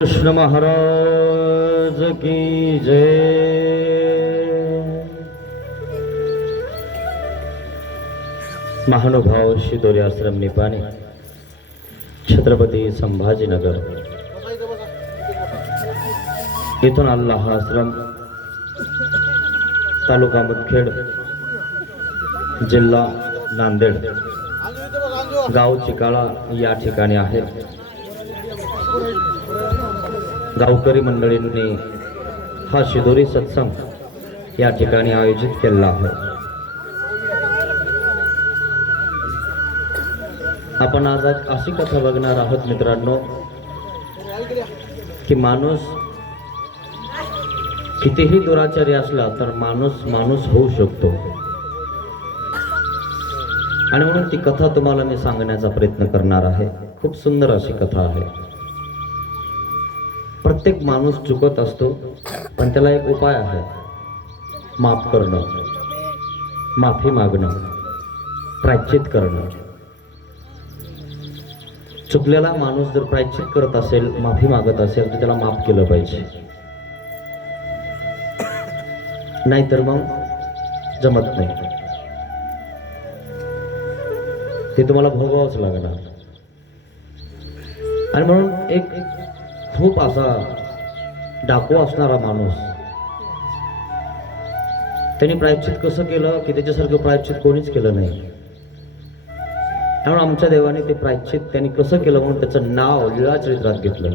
कृष्ण महाराज की जय। महानुभाव शिदोरी आश्रम निपाणी, छत्रपती संभाजीनगर इथून आलेला हा आश्रम तालुका मुदखेड, जिल्हा नांदेड, गाव चिकाळा या ठिकाणी आहे। गावकरी मंडळींनी हा शिदोरी सत्संग या ठिकाणी आयोजित केला आहे। आपण आज अशी कथा बघणार आहोत मित्रांनो की माणूस कितीही दुराचारी असला तर माणूस माणूस होऊ शकतो, आणि म्हणून ती कथा तुम्हाला मी सांगण्याचा प्रयत्न करणार आहे। खूप सुंदर अशी कथा आहे। प्रत्येक माणूस चुकत असतो, पण त्याला एक उपाय आहे, माफ करणं, माफी मागणं, प्रायश्चित करणं। चुकलेला माणूस जर प्रायश्चित करत असेल, माफी मागत असेल, तर त्याला माफ केलं पाहिजे, नाहीतर मग जमत नाही, ते तुम्हाला भोगावंच लागणार। आणि म्हणून एक खूप असा डाकू असणारा माणूस, त्यांनी प्रायश्चित कसं केलं की त्याच्यासारखं प्रायश्चित कोणीच केलं नाही। त्यामुळे आमच्या देवाने ते प्रायश्चित त्यांनी कसं केलं म्हणून त्याचं नाव लीळाचरित्रात घेतलं।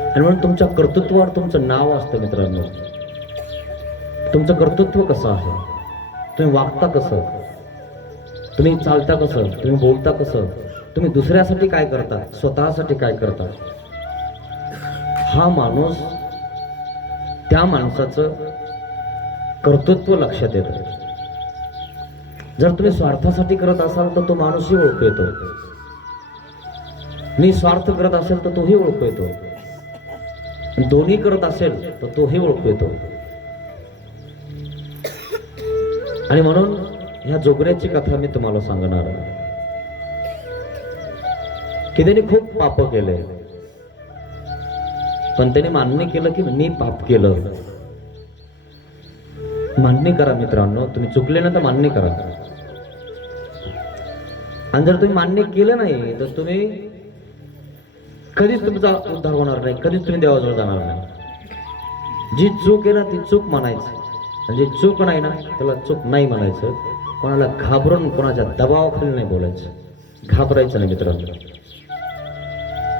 आणि म्हणून तुमच्या कर्तृत्वावर तुमचं नाव असतं मित्रांनो। तुमचं कर्तृत्व कसं आहे, तुम्ही वागता कसं, तुम्ही चालता कसं, तुम्ही बोलता कसं, तुम्ही दुसऱ्यासाठी काय करता, स्वतःसाठी काय करता, हा माणूस, त्या माणसाचं कर्तृत्व लक्षात येतं। जर तुम्ही स्वार्थासाठी करत असाल तर तो माणूसही ओळखू येतो, निस्वार्थ करत असेल तर तोही ओळखू येतो, दोन्ही करत असेल तर तोही ओळखू येतो। आणि म्हणून ह्या जोगऱ्याची कथा मी तुम्हाला सांगणार आहे की त्याने खूप पाप केले, पण त्याने मान्य केलं की मी पाप केलं। मान्य करा मित्रांनो, तुम्ही चुकले ना तर मान्य करा। आणि जर तुम्ही मान्य केलं नाही तर तुम्ही कधीच तुमचा उद्धार होणार नाही, कधीच तुम्ही देवाजवळ जाणार नाही। जी चूक आहे ना ती चूक म्हणायची, आणि जी चूक नाही ना त्याला चूक नाही म्हणायचं। कोणाला घाबरून, कोणाच्या दबावाखाली नाही बोलायचं, घाबरायचं नाही मित्रांनो।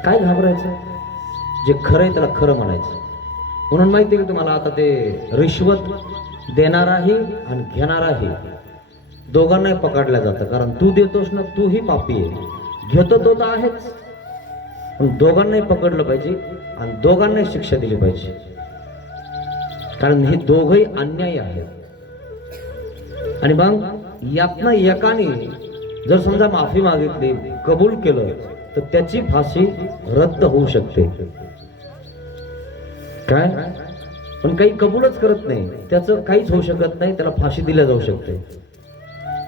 काय घाबरायचं, जे खरं आहे त्याला खरं म्हणायचं। म्हणून माहिती आहे की तुम्हाला, आता ते रिश्वत देणाराही आणि घेणाराही दोघांनाही पकडल्या जातं, कारण तू देतोस ना तूही पापी आहे, घेतो तो तर आहेच, पण दोघांनाही पकडलं पाहिजे आणि दोघांनाही शिक्षा दिली पाहिजे, कारण हे दोघही अन्यायी आहेत। आणि मग यातनं एकाने जर समजा माफी मागितली, कबूल केलं, तर त्याची फाशी रद्द होऊ शकते। काय, पण काही कबूलच करत नाही, त्याचं काहीच होऊ शकत नाही, त्याला फाशी दिल्या जाऊ शकते।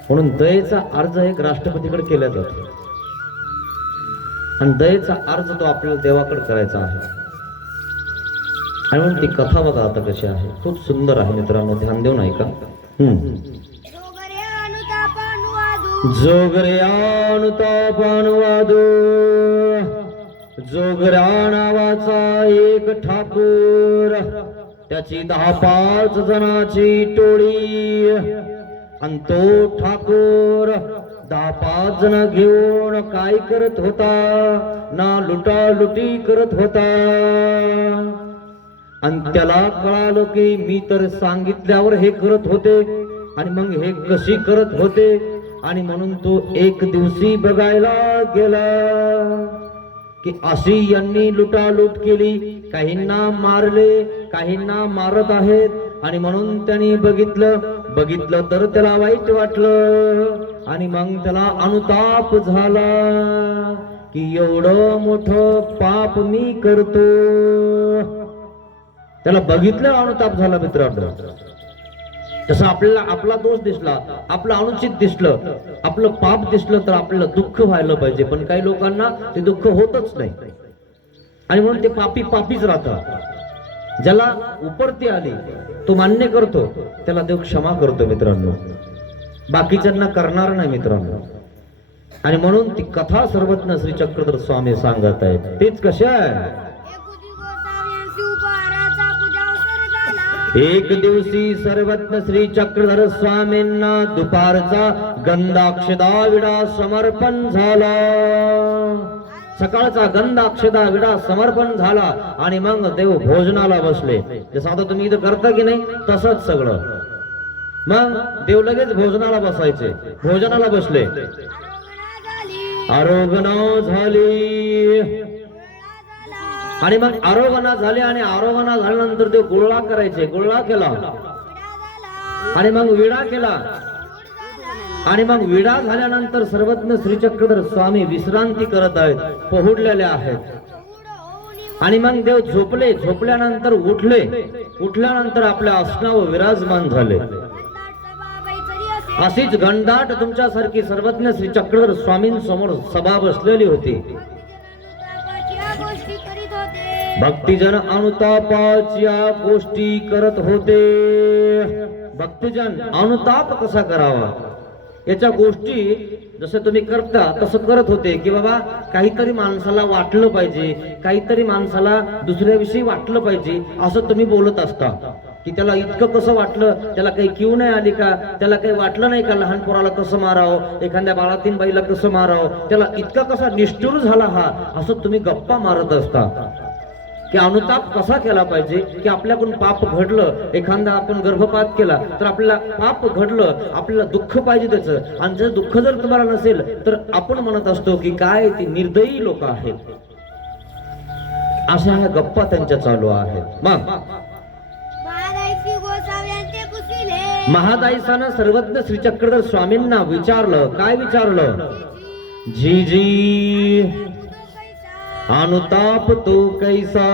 म्हणून दयेचा अर्ज एक राष्ट्रपतीकडे केला जातो, आणि दयेचा अर्ज तो आपल्याला देवाकडे करायचा आहे। आणि म्हणून ती कथा बघा आता कशी आहे, खूप सुंदर आहे मित्रांनो, ध्यान देऊन ऐका। जोगऱ्यानुतापानुवादो, जोगऱ्या नावाचा एक ठाकूर, त्याची 10-5 जणांची टोळी, आणि तो ठाकूर 10-5 जण घेऊन काय करत होता ना, लुटालुटी करत होता। आणि त्याला कळालं की मी तर सांगितल्यावर हे करत होते, आणि मग हे कशी करत होते, आणि म्हणून तो एक दिवशी बघायला गेला की अशी यांनी लुटालूट केली, काहींना मारले, काहींना मारत आहेत। आणि म्हणून त्यांनी बघितलं तर त्याला वाईट वाटलं, आणि मग त्याला अनुताप झाला की एवढं मोठं पाप मी करतो। त्याला बघितलं, अनुताप झाला मित्रांनो। जसं आपल्याला आपला दोष दिसला, आपलं अनुचित दिसलं, आपलं पाप दिसलं तर आपल्याला दुःख व्हायला पाहिजे, पण काही लोकांना ते दुःख होतच नाही। आणि म्हणून ते पापी पापीच राहतात. ज्याला उपरती आली तो मान्य करतो, त्याला देव क्षमा करतो मित्रांनो, बाकीच्यांना करणार नाही मित्रांनो. आणि म्हणून ती कथा सर्वज्ञ श्री चक्रधर स्वामी सांगत आहेत. तेच कशा आहे, एक दिवशी सर्वज्ञ श्री चक्रधर स्वामींना दुपारचा गंधाक्षदा विडा समर्पण झाला. सकाळचा गंधाक्षदा विडा समर्पण झाला आणि मग देव भोजनाला बसले. जसं आता तुम्ही इथं करता की नाही तसंच सगळं. मग देव लगेच भोजनाला बसायचे. भोजनाला बसले, आरोगणा झाली आणि मग आरोगणा झाले आणि आरोगणा झाल्यानंतर ते गुळळा करायचे. गुळळा केला आणि मग विडा केला आणि मग विडा झाल्यानंतर सर्वज्ञ श्री चक्रधर स्वामी विश्रांती करत आहेत, पहुडलेले आहेत. आणि मग देव झोपले. झोपल्यानंतर उठले. उठल्यानंतर आपल्या आसनावर विराजमान झाले. अशीच घनदाट तुमच्यासारखी सर्वज्ञ श्री चक्रधर स्वामींसमोर सभा बसलेली होती. भक्तिजन अनुतापाच्या गोष्टी करत होते. भक्तिजन अनुताप कसा करावा याच्या गोष्टी जसं तुम्ही करता तसं करत होते. की बाबा काहीतरी माणसाला वाटलं पाहिजे, काहीतरी माणसाला दुसऱ्याविषयी वाटलं पाहिजे असं तुम्ही बोलत असता. की त्याला इतकं कसं वाटलं, त्याला काही किव नाही आली का, त्याला काही वाटलं नाही का लहान पोराला कसं मारावं, एखाद्या बाळातीन बाईला कसं मारावं, त्याला इतका कसा निष्ठुर झाला हा, असं तुम्ही गप्पा मारत असता. की अनुताप कसा केला पाहिजे, की आपल्याकडून पाप घडलं, एखादा आपण गर्भपात केला तर आपल्याला पाप घडलं, आपल्याला दुःख पाहिजे त्याचं, आणि जर दुःख जर तुम्हाला नसेल तर आपण म्हणत असतो की काय ती निर्दयी लोक आहेत. अशा ह्या गप्पा त्यांच्या चालू आहेत. मग महादायसानं सर्वज्ञ श्री चक्रधर स्वामींना विचारलं. काय विचारलं, जी जी अनुताप तो कैसा.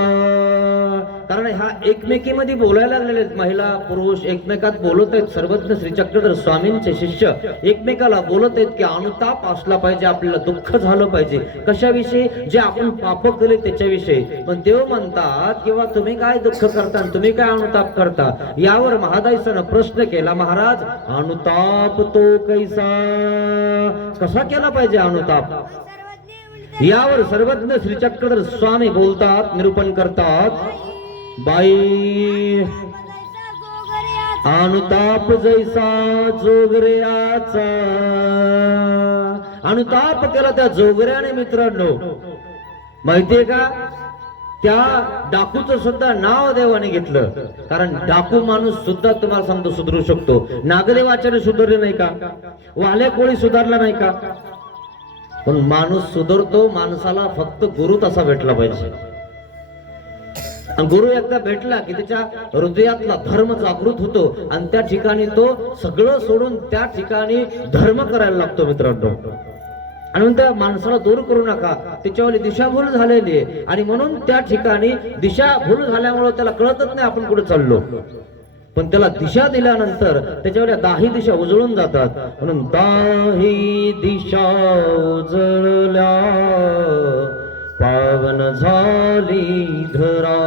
कारण हा एकमेकीमध्ये बोलायला लागलेले महिला पुरुष एकमेकात बोलत आहेत. सर्वज्ञ श्री चक्रधर स्वामींचे शिष्य एकमेकाला बोलत आहेत की अनुताप असला पाहिजे, आपल्याला दुःख झालं पाहिजे. कशाविषयी, जे आपण पाप केले त्याच्याविषयी. पण देव म्हणतात किंवा तुम्ही काय दुःख करता, तुम्ही काय अनुताप करता. यावर महादायसानं प्रश्न केला, महाराज अनुताप तो कैसा, कसा केला पाहिजे अनुताप. यावर सर्वज्ञ श्री चक्रधर स्वामी बोलतात, निरूपण करतात, बाई अनुताप जैसा जोगऱ्याचा. अनुताप केला त्या जोगऱ्याने मित्रांनो. माहितीये का, त्या डाकूचं सुद्धा नाव देवाने घेतलं. कारण डाकू माणूस सुद्धा तुम्हाला सांगतो सुधरू शकतो. नागदेवाचार्य सुधारले नाही का, वाले कोळी सुधारला नाही का. पण माणूस सुधारतो, माणसाला फक्त गुरु तसा भेटला पाहिजे. गुरु एकदा भेटला की त्याच्या हृदयातला धर्म जागृत होतो आणि त्या ठिकाणी तो सगळं सोडून त्या ठिकाणी धर्म करायला लागतो मित्रांनो. आणि म्हणून त्या माणसाला दूर करू नका, त्याच्यावर दिशाभूल झालेली आहे. आणि म्हणून त्या ठिकाणी दिशाभूल झाल्यामुळे त्याला कळतच नाही आपण कुठे चाललो. पण त्याला दिशा दिल्यानंतर त्याच्यावर दाही दिशा उजळून जातात. म्हणून दाही दिशा उजळल्या पावन झाली धरा.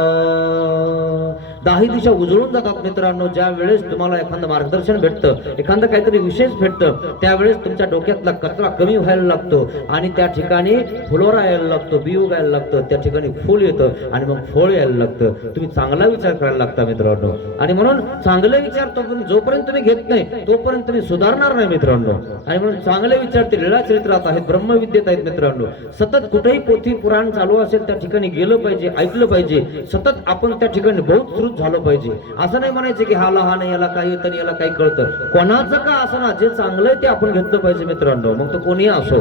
दाही दिशा उजळून जातात मित्रांनो. ज्या वेळेस तुम्हाला एखादं मार्गदर्शन भेटतं, एखादं काहीतरी विशेष भेटतं, त्यावेळेस तुमच्या डोक्यातला कचरा कमी व्हायला लागतो आणि त्या ठिकाणी फुलोरा यायला लागतो, बी उगायला लागतं, त्या ठिकाणी फुल येतं आणि मग फळ यायला लागतं. तुम्ही चांगला विचार करायला लागता मित्रांनो. आणि म्हणून चांगले विचार जोपर्यंत तुम्ही घेत नाही तोपर्यंत तुम्ही सुधारणार नाही मित्रांनो. आणि म्हणून चांगले विचार ते लीळाचरित्रात आहेत, ब्रह्मविद्येत आहेत मित्रांनो. सतत कुठेही पोथी पुराण चालू असेल त्या ठिकाणी गेलं पाहिजे, ऐकलं पाहिजे. सतत आपण त्या ठिकाणी बहुत श्रुत झालं पाहिजे. असं नाही म्हणायचं की हा लहान आहे, याला काही येतं, याला काही कळतं. कोणाचं का असं ना, जे चांगलं आहे ते आपण घेतलं पाहिजे मित्रांनो. मग तो कोणी असो,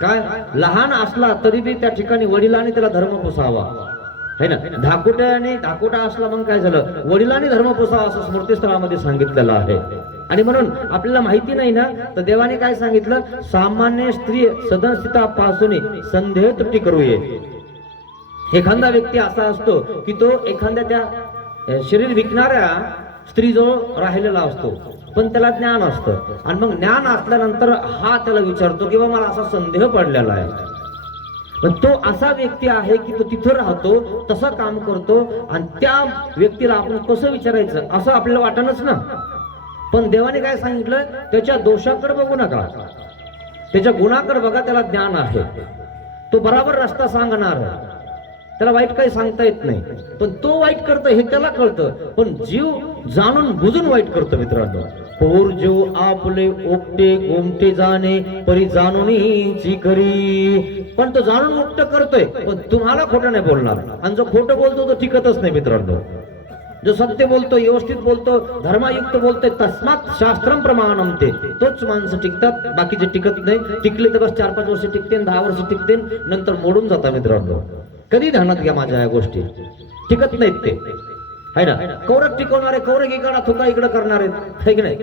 काय लहान असला तरी बी त्या ठिकाणी वडिलांनी त्याला धर्म पुसावा है ना. धाकुटा असला मग काय झालं, वडिलांनी धर्म पुसावा असं स्मृतीस्थळामध्ये सांगितलेलं आहे. आणि म्हणून आपल्याला माहिती नाही ना, तर देवाने काय सांगितलं, सामान्य स्त्री सदनस्थितापासून संदेह त्रुटी करूये. एखादा व्यक्ती असा असतो की तो एखाद्या त्या शरीर विकणाऱ्या स्त्रीजवळ राहिलेला असतो, पण त्याला ज्ञान असतं. आणि मग ज्ञान असल्यानंतर हा त्याला विचारतो की बाबा मला असा संदेह पडलेला आहे. पण तो असा व्यक्ती आहे की तो तिथं राहतो, तसं काम करतो, आणि त्या व्यक्तीला आपण कसं विचारायचं असं आपल्याला वाटणच ना. पण देवाने काय सांगितलं, त्याच्या दोषाकडे बघू नका, त्याच्या गुणाकडे बघा, त्याला ज्ञान आहे, तो बराबर रस्ता सांगणार, त्याला वाईट काही सांगता येत नाही. पण तो वाईट करतो हे त्याला कळतं, पण जीव जाणून बुजून वाईट करतो मित्रांनो. पोर जो आपले ओपटे गोमटे जाणे परी जाणून करी. पण तो जाणून मुक्त करतोय, पण तुम्हाला खोटं नाही बोलणार. आणि जो खोटं बोलतो तो टिकतच नाही मित्रांनो. जो सत्य बोलतो, व्यवस्थित बोलतो, धर्मायुक्त बोलतोय, तस्मात शास्त्रम प्रमाणम ते, तोच माणसं टिकतात, बाकीचे टिकत नाही. टिकले तर बस 4-5 वर्ष टिकते, 10 वर्ष टिकते, नंतर मोडून जातात मित्रांनो. कधी ध्यानात घ्या माझ्या या गोष्टी, टिकत नाहीत ते, है ना. कौरक टिकवणारे, कौरक इकडा थुका इकडं करणारे, है की नाही.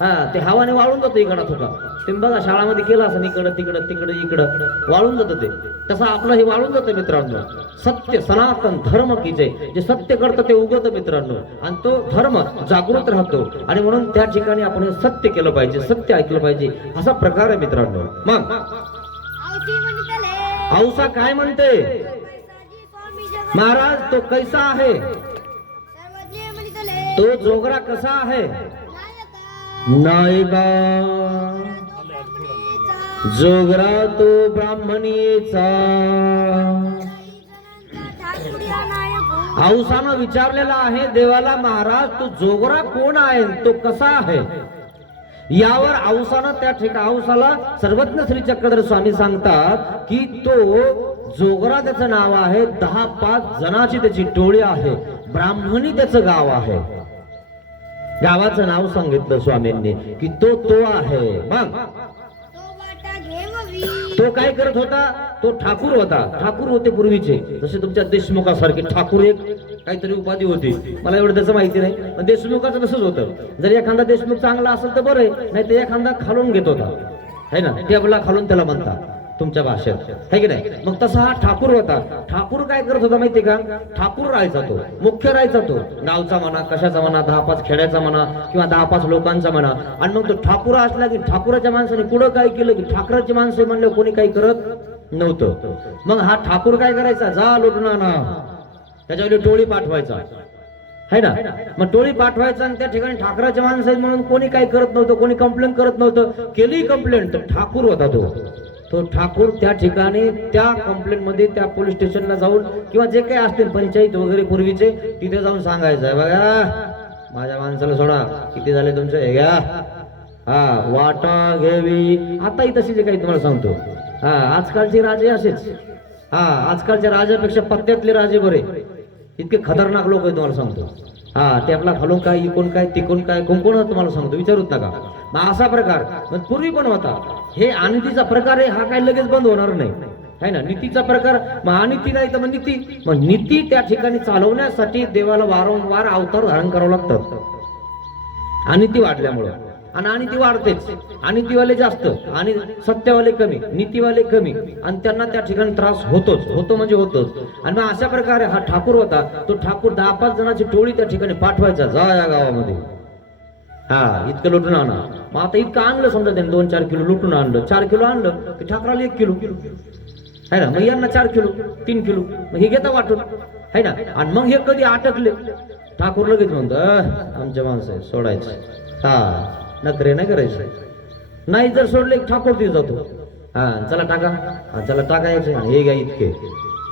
हा, ते हवाने वाळून जातो इकडा थुका. तुम्ही बघा शाळामध्ये केलं असं, इकडं तिकडं तिकडं इकडं वाळून जातं ते, तसं आपलं हे वाळून जातं मित्रांनो. सत्य सनातन धर्म की जय, जे सत्य करतं ते उगवतं मित्रांनो, आणि तो धर्म जागृत राहतो. आणि म्हणून त्या ठिकाणी आपण हे सत्य केलं पाहिजे, सत्य ऐकलं पाहिजे, असा प्रकार आहे मित्रांनो. मग औसा काय म्हणते महाराज, तो कैसा आहे, तो जोगरा कसा आहे, नायका जोगरा तो ब्राह्मणीचा. औसानं विचारलेला आहे देवाला, महाराज तो जोगरा कोण आहे, तो कसा आहे. यावर औसानं त्या ठिकाणी औसाला सर्वज्ञ श्री चक्रधर स्वामी सांगतात की तो जोगरा त्याचं नाव आहे, 10-5 जणाची त्याची टोळी आहे, ब्राह्मणी त्याचं गाव आहे. गावाचं नाव सांगितलं स्वामींनी की तो आहे. मग तो काय करत होता, तो ठाकूर होता. ठाकूर होते पूर्वीचे, जसे तुमच्या देशमुखासारखे ठाकूर एक काहीतरी उपाधी होती, मला एवढं त्याचं माहिती नाही. पण देशमुखाचं तसंच होतं, जर एखादा देशमुख चांगला असेल तर बरं आहे, नाही तर एखादा खालून घेत होता, है ना. टेबला खालून त्याला म्हणतात तुमच्या भाषेत, है की नाही. मग तसा हा ठाकूर होता. ठाकूर काय करत होता माहिती का, ठाकूर राहायचा, तो मुख्य राहायचा, तो गावचा म्हणा, कशाचा म्हणा, 10-5 खेड्याचा म्हणा किंवा 10-5 लोकांचा म्हणा. आणि मग तो ठाकूर असला की ठाकूराच्या माणसाने पुढं काय केलं की ठाकराची माणसं म्हणलं कोणी काही करत नव्हतं. मग हा ठाकूर काय करायचा, जा लुटून आणा, त्याच्यावर टोळी पाठवायचा, है ना. मग टोळी पाठवायचा, आणि त्या ठिकाणी ठाकराच्या माणसं म्हणून कोणी काही करत नव्हतं, कोणी कंप्लेंट करत नव्हतं. केली कंप्लेंट तर ठाकूर होता तो ठाकूर त्या ठिकाणी त्या कंप्लेंट मध्ये त्या पोलीस स्टेशनला जाऊन किंवा जे काही असतील पंचायत वगैरे पूर्वीचे, तिथे जाऊन सांगायचं, बघा माझ्या माणसाला सोडा, किती झाले तुमचं, हे घ्या, हा वाटा घ्यावी. आताही तशी जे काही तुम्हाला सांगतो, हा आजकालचे राजे असेच, हा आजकालच्या राजापेक्षा पत्त्यातले राजे बरे, इतके खतरनाक लोक आहेत तुम्हाला सांगतो. हा टेपला खालून काय, इकून काय, तिकून काय, कोण तुम्हाला सांगतो, विचारूच नका. मग असा प्रकार मग पूर्वी पण होता. हे अनितीचा प्रकार आहे, हा काय लगेच बंद होणार नाही, है ना. नीतीचा प्रकार, मग अनिती नाही तर मग नीती. मग नीती त्या ठिकाणी चालवण्यासाठी देवाला वारंवार अवतार धारण करावं लागतं, अनिती वाढल्यामुळं. आणि अनिती वाढतेच, अनितीवाले जास्त आणि सत्यवाले कमी, नीतीवाले कमी, आणि त्यांना त्या ठिकाणी त्रास होतो म्हणजे होतोच. आणि मग अशा प्रकारे हा ठाकूर होता. तो ठाकूर 10-5 जणांची टोळी त्या ठिकाणी पाठवायचा, जा या गावामध्ये, हा इतकं लुटून आणा. मग आता इतकं आणलं समजा त्याने, 2-4 किलो लुटून आणलं, 4 किलो आणलं की ठाकराला 1 किलो, है ना. मग यांना 4 किलो 3 किलो, मग हे घेता वाटून, है ना. आणि मग हे कधी अटकले, ठाकूर लगेच म्हणतो, आमच्या माणसं सोडायचे, हा नखरे नाही करायचे. नाही जर सोडले ठाकूर तिथे जातो, हा चला टाका, हा चला टाकायचे, हे घ्या इतके,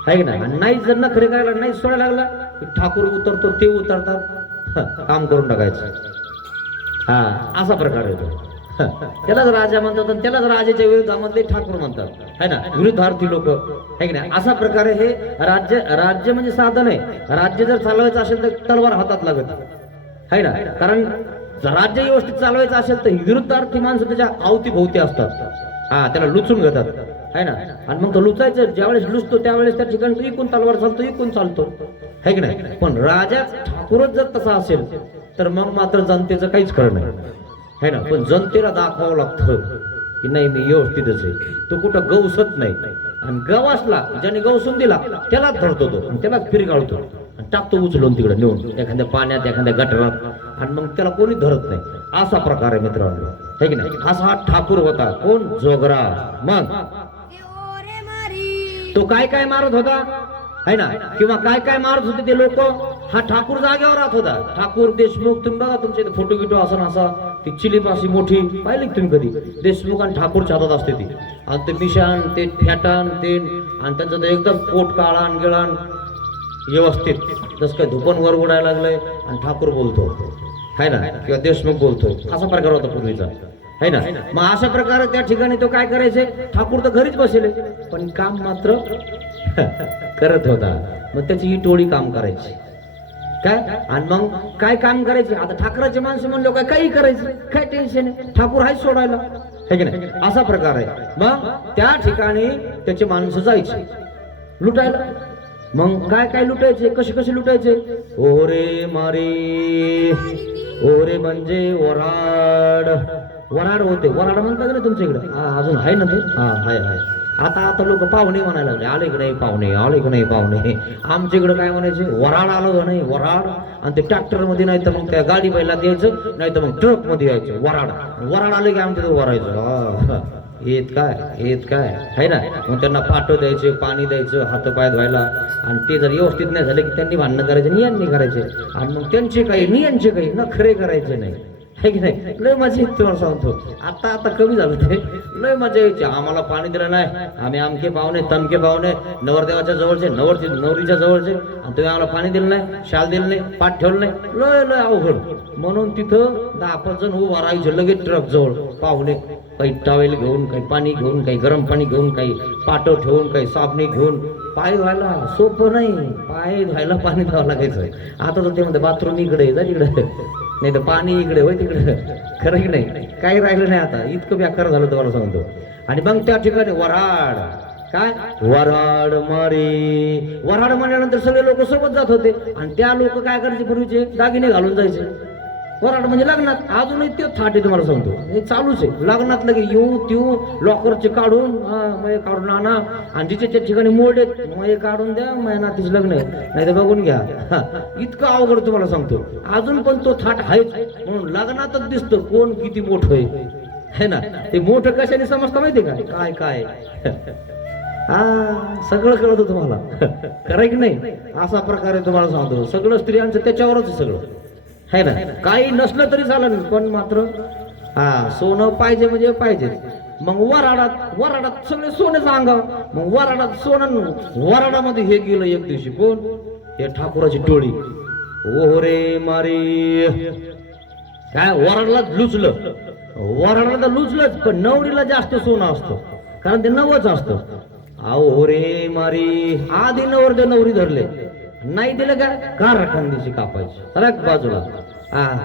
है ना. आणि नाही जर नखरे करायला, नाही सोडायला लागला की ठाकूर उतरतो, ते उतरतात, काम करून टाकायचं. हा असा प्रकार येतो. त्यालाच राजा म्हणतात, आणि त्यालाच राजाच्या विरोधामधले ठाकूर म्हणतात, है ना, विरुद्धार्थी लोक, है की नाही. असा प्रकारे हे राज्य म्हणजे साधन आहे. राज्य जर चालवायचं असेल तर तलवार हातात लागत, है ना. कारण राज्य व्यवस्थित चालवायचं असेल तर विरुद्धार्थी माणसं त्याच्या अवतीभोवती असतात, हा त्याला लुचून घेतात, है ना. आणि मग तो लुचायचं, ज्यावेळेस लुचतो त्यावेळेस त्या ठिकाणी तो इकून तलवार चालतो, इकून चालतो, है की नाही. पण राजा ठाकूरच जर तसा असेल तर मग मात्र जनतेचं काहीच खरं नाही, है ना. पण जनतेला दाखवावं लागतं की नाही मी व्यवस्थितच आहे, तो कुठं गवसत नाही. आणि गवासला ज्याने गवसून दिला त्यालाच धरतो तो, आणि त्यालाच फिरगाळतो आणि टाकतो उचलून तिकडे नेऊन एखाद्या पाण्यात, एखाद्या गटारात, आणि मग त्याला कोणी धरत नाही. असा प्रकार आहे मित्रांनो, है की नाही. असा हा ठाकूर होता, कोण, जोगरा. मग तो काय काय मारत होता है ना, किंवा काय काय मारत होते ते लोक. हा ठाकूर जागेवर राहत होता. ठाकूर देशमुख, तुम्ही बघा तुमचे फोटो गिटो असं असा, ती चिलीप अशी मोठी पाहिली तुम्ही कधी, देशमुख आणि ठाकूरच्या हातात असते ती. आणि ते मिशान ते फॅटन ते, आणि त्यांचं ते एकदम पोट काळान गिळान व्यवस्थित, जसं काय धुपन वर उडायला लागलंय आणि ठाकूर बोलतो है ना, किंवा देशमुख बोलतो, असा प्रकार होता पूर्वीचा है ना. मग अशा प्रकारे त्या ठिकाणी तो काय करायचे, ठाकूर तर घरीच बसले पण काम मात्र करत होता. मग त्याची ही टोळी काम करायची काय. आणि मग काय काम करायचे, आता ठाकराचे माणसं म्हणलो काय काही करायचं, काय टेन्शन आहे, ठाकूर हाय सोडायला है की नाही, असा प्रकार आहे. मग त्या ठिकाणी त्याचे माणसं जायचे लुटायला. मग काय काय लुटायचे, कसे कसे लुटायचे, ओरे मारे, ओरे म्हणजे वराड, वराड होते, वराड म्हणतात ना तुमच्या इकडे, अजून आहे ना ते, हा हाय हाय. आता आता लोक पाहुणे म्हणायला लागले, आले की नाही पाहुणे, आले की नाही पाहुणे. आमच्या इकडे काय म्हणायचे, वराड आलं का नाही वराड. आणि ते ट्रॅक्टर मध्ये नाही तर मग त्या गाडी बैलात यायचं, नाही तर मग ट्रक मध्ये यायचं, वराड वराड आले की आमच्या वरायचं, येत काय है ना. मग त्यांना पाठव द्यायचे, पाणी द्यायचं, हातपाय धुवायला. आणि ते जर व्यवस्थित नाही झाले की त्यांनी भांडणं करायचे, नियांनी करायचे. आणि मग त्यांचे काही नियांचे काही नखरे करायचे नाही है की नाही. लय मजा येते तुम्हाला सांगतो. आता आता कमी झालं ते, लय मजा यायची. आम्हाला पाणी दिलं नाही, आम्ही आमके पाहुणे तमके पाहुणे, नवरदेवाच्या जवळचे, नवरीच्या जवळचे, आणि तुम्ही आम्हाला पाणी दिलं नाही, शाल दिलं नाही, पाठ ठेवलं नाही, लय लय अवघड. म्हणून तिथं 10-5 जण उभा राहायचे लगेच ट्रक जवळ पाहुणे, काही टॉवेल घेऊन, काही पाणी घेऊन, काही गरम पाणी घेऊन, काही पाटो ठेवून, काही साबणी घेऊन. पाय धुवायला सोपं नाही, पाय धुवायला पाणी द्यावं लागायचं. आता तर ते म्हणते बाथरूम इकडे जा तिकडे, नाही तर पाणी इकडे होय तिकडे, खरं की नाही, काही राहिलं नाही आता, इतकं बेकार झालं तुम्हाला सांगतो. आणि मग त्या ठिकाणी वराड, काय वराड मारे, वराड म्हणल्यानंतर सगळे लोक सोबत जात होते. आणि त्या लोक काय करायचे, पूर्वीचे दागिने घालून जायचे. वराड म्हणजे लग्नात, अजूनही ते थाट आहे तुम्हाला सांगतो, हे चालूच आहे. लग्नात लगे येऊ त्यो लॉकरचे काढून मग काढून आणा, आणि जिथे त्या ठिकाणी मोड आहेत मग हे काढून द्या, मग नातीच लग्न आहे, नाही तर बघून घ्या. इतकं अवघड तुम्हाला सांगतो. अजून पण तो थाट आहेच. म्हणून लग्नातच दिसतं कोण किती मोठं आहे ना. ते मोठं कशाने समजतं माहिती का, काय काय सगळं कळतं तुम्हाला, खरं की नाही. असा प्रकारे तुम्हाला सांगतो, सगळं स्त्रियांचं त्याच्यावरच सगळं है ना. काही नसलं तरी चालेल, पण मात्र सोनं पाहिजे म्हणजे पाहिजे. मग वराडात सगळे सोन्याचं अंगाव. मग वराडात सोनं, वराडामध्ये हे गेलं एक दिवशी कोण, हे ठाकूराची टोळी. ओरे मारे, काय वराडला लुचलं, वराडाला तर लुचलंच, पण नवरीला जास्त सोनं असतं, कारण ते नवच असतं. ओरे मारे, आधी नवरी धरले, नाही दिलं का कारखानदीची कापायची, सरक बाजूला.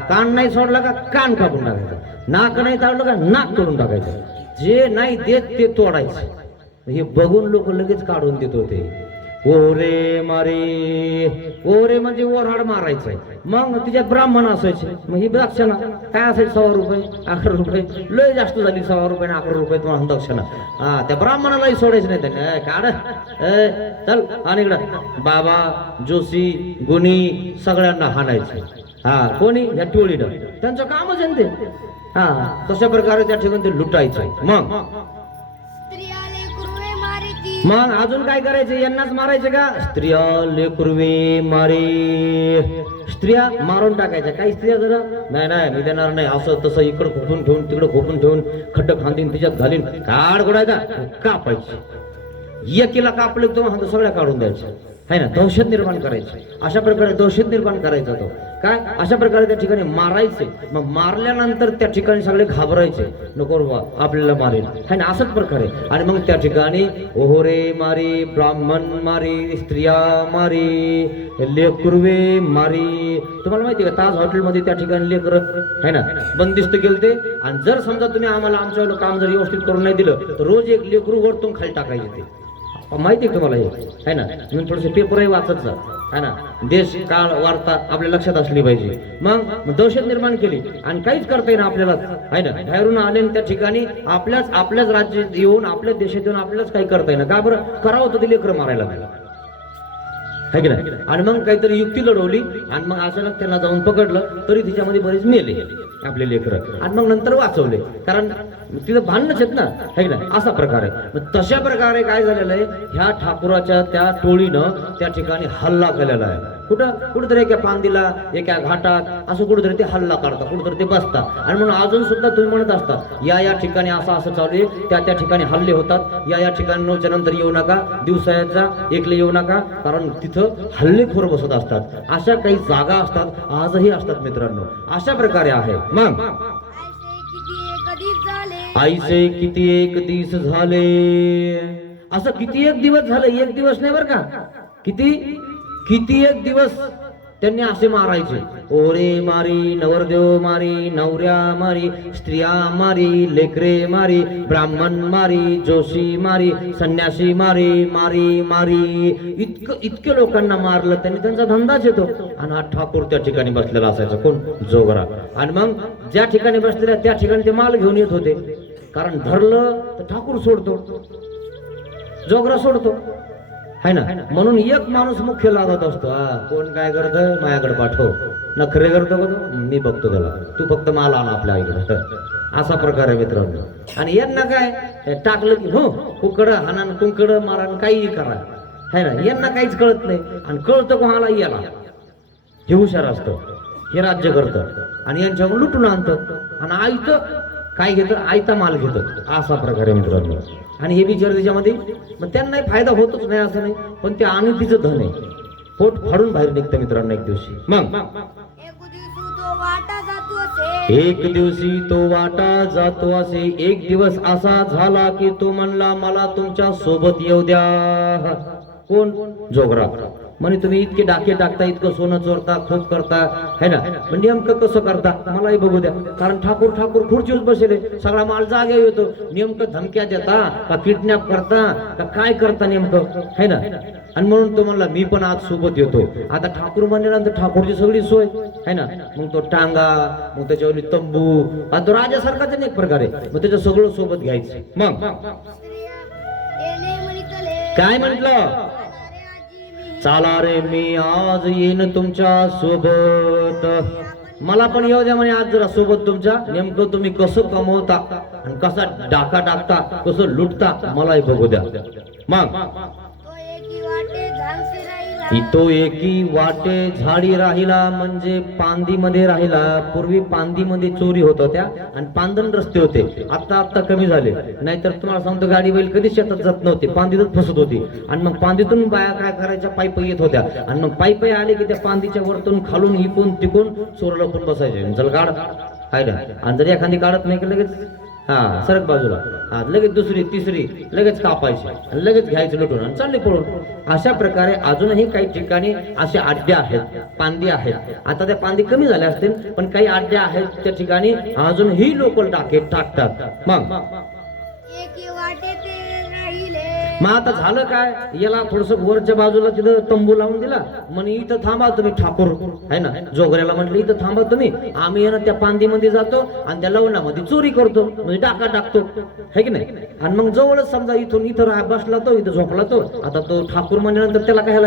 कान नाही सोडला का कान कापून टाकायचं, नाक नाही ताडलं का नाक तोडून टाकायचं, जे नाही देत ते तोडायचं. हे बघून लोक लगेच काढून देत होते. ओरे मारे, ओरे म्हणजे वराड मारायचंय. मग तिच्यात ब्राह्मण असायचे, मग ही दक्षिणा काय असायची, 100 रुपये 11 रुपये, लय जास्त झाली 100 रुपये 11 रुपये तुम्हाला दक्षिणा. त्या ब्राह्मणालाही सोडायचं नाही त्यांनी, काढ चल आणि इकडं बाबा जोशी गुणी सगळ्यांना हाणायचे. कोणी या टोळीनं, त्यांचं कामच आहे ते. तशा प्रकारे त्या ठिकाणी ते लुटायचं. मग अजून काय करायचे, यांनाच मारायचे का, स्त्रिया लेकरुवे मारे, स्त्रिया मारून टाकायच्या. काही स्त्रिया जरा नाही मी देणार नाही, असं तसं इकडं खोपून ठेवून तिकडं खोपून ठेवून खड्ड खांदीन तिच्यात घालीन, काढ गोडायचा कापायची. एकीला कापले तो सगळ्या काढून द्यायच्या है ना. दहशत निर्माण करायची, अशा प्रकारे दहशत निर्माण करायचा तो काय, अशा प्रकारे त्या ठिकाणी मारायचे. मग मारल्यानंतर त्या ठिकाणी सगळे घाबरायचे, नको बाबा आपल्याला मारेल है ना, असंच प्रकारे. आणि मग त्या ठिकाणी ओहरे मारी, ब्राह्मण मारी, स्त्रिया मारी, लेकरुवे मारी. तुम्हाला माहिती का, ताज हॉटेलमध्ये त्या ठिकाणी लेकर है ना बंदिस्त केलते. आणि जर समजा तुम्ही आम्हाला आमच्या काम जर व्यवस्थित करून नाही दिलं तर रोज एक लेकरू वरतून खाली टाकायचे. ते माहिती आहे तुम्हाला हे है ना. म्हणून थोडेसे पेपरही वाचत जा है ना, देश काळ वार्ता आपल्या लक्षात असली पाहिजे. मग दहशत निर्माण केली आणि काहीच करता येईना आपल्याला है ना. बाहेरून आले त्या ठिकाणी आपल्याच राज्यात येऊन, आपल्याच देशात येऊन आपल्यालाच काही करता येईना. का बरं, करावं होतं ते लेकरं मारायला है की नाही. आणि मग काहीतरी युक्ती लढवली आणि मग अचानक त्यांना जाऊन पकडलं, तरी तिच्यामध्ये बरेच मेले आपले लेकरं. आणि मग नंतर वाचवले, कारण तिथं भांडणच आहेत ना, है ना, असा प्रकार आहे. मग तशा प्रकारे काय झालेलं आहे, ह्या ठाकूराच्या त्या टोळीनं त्या ठिकाणी हल्ला केलेला आहे. कुठेतरी एका पांदीला एका घाटात असं कुठेतरी ते हल्ला करतात, कुठेतरी ते बसतात. आणि म्हणून अजून सुद्धा तुम्ही म्हणत असता या ठिकाणी असं असं चालू आहे, त्या ठिकाणी हल्ले होतात, या ठिकाणी 9च्या नंतर येऊ नका, दिवसाचा एकले येऊ नका, कारण तिथं हल्लेखोर बसत असतात. अशा काही जागा असतात, आजही असतात मित्रांनो. अशा प्रकारे आहे. मग आईचे किती एक दिवस झाले, असं किती एक दिवस झाले, एक दिवस नाही बर का, किती एक दिवस त्यांनी असे मारायचे. ओरे मारी, नवरदेव मारी, नवऱ्या मारी, स्त्रिया मारी, लेकरे मारी, ब्राह्मण मारी, जोशी मारी, संन्यासी मारी, मारी मारी, इतके लोकांना मारलं त्यांनी. त्यांचा धंदाच येतो. आणि हा ठाकूर त्या ठिकाणी बसलेला असायचा, कोण, जोगरा. आणि मग ज्या ठिकाणी बसलेल्या त्या ठिकाणी ते माल घेऊन येत होते, कारण धरलं तर ठाकूर सोडतो, जोगरा सोडतो, है ना. म्हणून एक माणूस मुख्य लागत असतो. कोण काय करत, माझ्याकडे पाठव, नखरे करतो का तू, मी बघतो त्याला, तू फक्त माल आण आपल्या आईकडे. असा प्रकार आहे मित्रांनो. आणि यांना काय टाकलं की हो कुकड हाना, कुंकड मारा, काही करा, है ना. यांना काहीच कळत नाही. आणि कळतं कोणाला, याला. हे हुशार असतं, हे राज्य करतं आणि यांच्याकडून लुटून आणतं. आणि आयतं काय घेतं, आयता माल घेतं. असा प्रकार आहे मित्रांनो. आणि हे बिचार त्याच्यामध्ये, मग त्यांनाही फायदा होतच नाही असं नाही, पण ते आणि तिचं धन आहे, पोट फाडून बाहेर निघतं मित्रांनो एक दिवशी. मग एक दिवशी तो वाटा जातो असे. एक दिवस असा झाला की तो म्हणला मला तुमच्या सोबत येऊ द्या. कोण, जोगरा. म्हणे तुम्ही इतके डाके टाकता, इतकं सोनं चोरता, खोप करता, है ना, म्हणजे नेमकं कसं करता मलाही बघू द्या. कारण ठाकूर खुर्चीवर बसले, सगळा माल जागे येतो. नेमकं धमक्या देता का किडनॅप करता का काय करता नेमकं, है ना. आणि म्हणून तो म्हणला मी पण आज सोबत येतो. आता ठाकूर म्हणल्यानंतर ठाकूरची सगळी सोय, है ना. मग तो टांगा, मग त्याच्यावर तंबू, आणि तो राजासारखाच एक प्रकारे, मग त्याच्या सगळं सोबत घ्यायचं. मग काय म्हंटल, चला रे मी आज येईन तुमच्या सोबत, मला पण येऊ द्या म्हणे आज जरा सोबत तुमच्या. नेमकं तुम्ही कसं कमवता आणि कसा डाका टाकता, कसं लुटता, मलाही बघू द्या. मग तो एकी वाटे झाडी राहिला, म्हणजे पांदीमध्ये राहिला. पूर्वी पांदीमध्ये चोरी होत होत्या आणि पांदन रस्ते होते, आता कमी झाले. नाहीतर तुम्हाला सांगतो गाडी बैल कधी शेतात जात नव्हते, पांदीतच फसत होती. आणि मग पांदीतून बाया काय करायच्या, पायी येत होत्या. आणि मग पायी आले की त्या पांदीच्या वरतून खालून इकून तिकून चोर लपून बसायचे. चल काढ, आहे ना. आणि जर एखादी काढत नाही की लगेच सरक बाजूला, लगेच दुसरी तिसरी लगेच कापायची आणि लगेच घ्यायचं लुटून आणि चालले पळून. अशा प्रकारे अजूनही काही ठिकाणी असे अड्डे आहेत, पांदी आहेत. आता त्या पांदी कमी झाल्या असतील, पण काही अड्डे आहेत त्या ठिकाणी अजूनही लोक डाके टाकतात. मग आता झालं काय, याला थोडस वरच्या बाजूला तिथं तंबू लावून दिला. म्हणे इथं थांबा तुम्ही ठाकूर, है ना. जोगऱ्याला म्हटलं इथं थांबा तुम्ही, आम्ही ना त्या पांदीमध्ये जातो आणि त्या लवणामध्ये चोरी करतो, म्हणजे डाका टाकतो, है की नाही. आणि मग जवळच समजा इथं बसला तो, इथं झोपला तो. आता तो ठाकूर म्हणल्यानंतर त्याला काय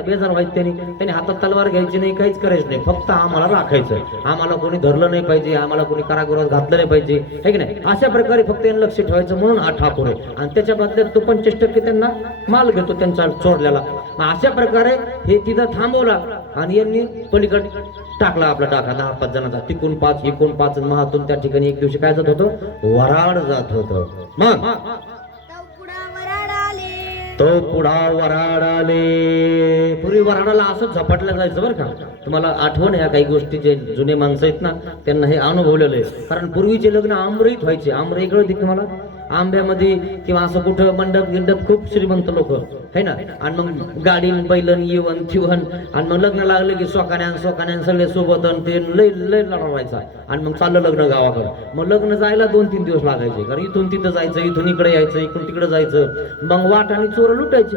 बेजार व्हायचं, त्याने हातात तलवार घ्यायची नाही, काहीच करायचं नाही, फक्त आम्हाला राखायचं, आम्हाला कोणी धरलं नाही पाहिजे, आम्हाला कोणी कारागृहात घातलं नाही पाहिजे, है की नाही. अशा प्रकारे फक्त यांना लक्ष ठेवायचं, म्हणून हा ठाकूर आहे. आणि त्याच्या बदल्यात तो 25% त्यांना माल घेतो त्यांचा चोरल्याला. अशा प्रकारे हे तिथं थांबवला आणि यांनी पलीकडे टाकला आपला डाका 10-5 जणांचा. तिकून 5 इकून 5 महातून त्या ठिकाणी एक दिवशी काय जात होतं, वराड जात होतं. मग तो पुढा वराड आले. पूर्वी वराडाला असं झपाटलं जायचं बरं का. तुम्हाला आठवण ह्या काही गोष्टी, जे जुने माणसं आहेत ना त्यांना हे अनुभवलेलं आहे. कारण पूर्वीचे लग्न आमरईत व्हायचे. आमरई कळते तुम्हाला, आंब्यामध्ये किंवा असं कुठं मंडप खूप श्रीमंत लोक, है ना. आणि मग गाडी बैलन येवन थिवन. आणि मग लग्न लागलं की सोकान्यान सगळे सोबत, ते लय लढवायचा. आणि मग चाललं लग्न गावाकडं. मग लग्न जायला 2-3 दिवस लागायचे, कारण इथून तिथं जायचं, इथून इकडे यायचं, इकडून तिकडे जायचं. मग वाट आणि चोर लुटायचे,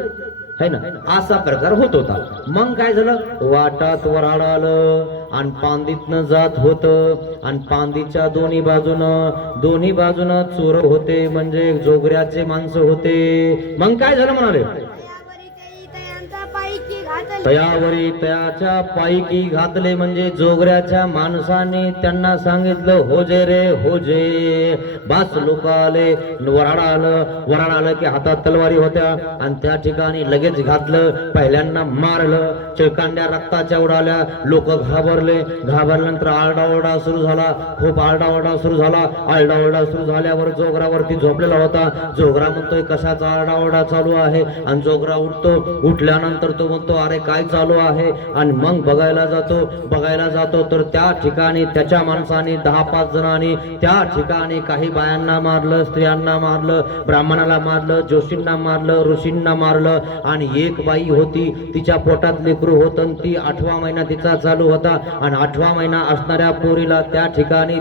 है ना. असा प्रकार होत होता. मग काय झालं, वाटात वराड आलं आणि पांदीतनं जात होत. आणि पांदीच्या दोन्ही बाजूनं चोर होते, म्हणजे जोगऱ्याचे माणसं होते. मग काय झालं म्हणाले, तयावरी तयाच्या पायकी घातले म्हणजे जोगऱ्याच्या माणसाने त्यांना सांगितलं हो जे रे हो जे. बास लोक आले, वराड आलं की हातात तलवारी होत्या आणि त्या ठिकाणी लगेच घातलं. पहिल्यांदा मारलं, चिळकांड्या रक्ताच्या उडाल्या. लोक घाबरल्यानंतर आरडाओरडा सुरू झाला. खूप आरडाओरडा सुरू झाला. आरडाओरडा सुरू झाल्यावर जोगरावरती झोपलेला होता. जोगरा म्हणतोय कशाचा आरडाओरडा चालू आहे. आणि जोगरा उठल्यानंतर तो म्हणतो अरे काय चालू आहे. आणि मग बघायला जातो तर त्या ठिकाणी त्याच्या माणसाने 10-5 जणांनी त्या ठिकाणी काही बायांना मारलं, स्त्रियांना मारलं, ब्राह्मणाला मारलं, जोशींना मारलं, ऋषींना मारलं. आणि एक बाई होती, तिच्या पोटात लेकरू होतं. ती 8वा महिना तिचा चालू होता. आणि 8वा महिना असणाऱ्या पोरीला त्या ठिकाणी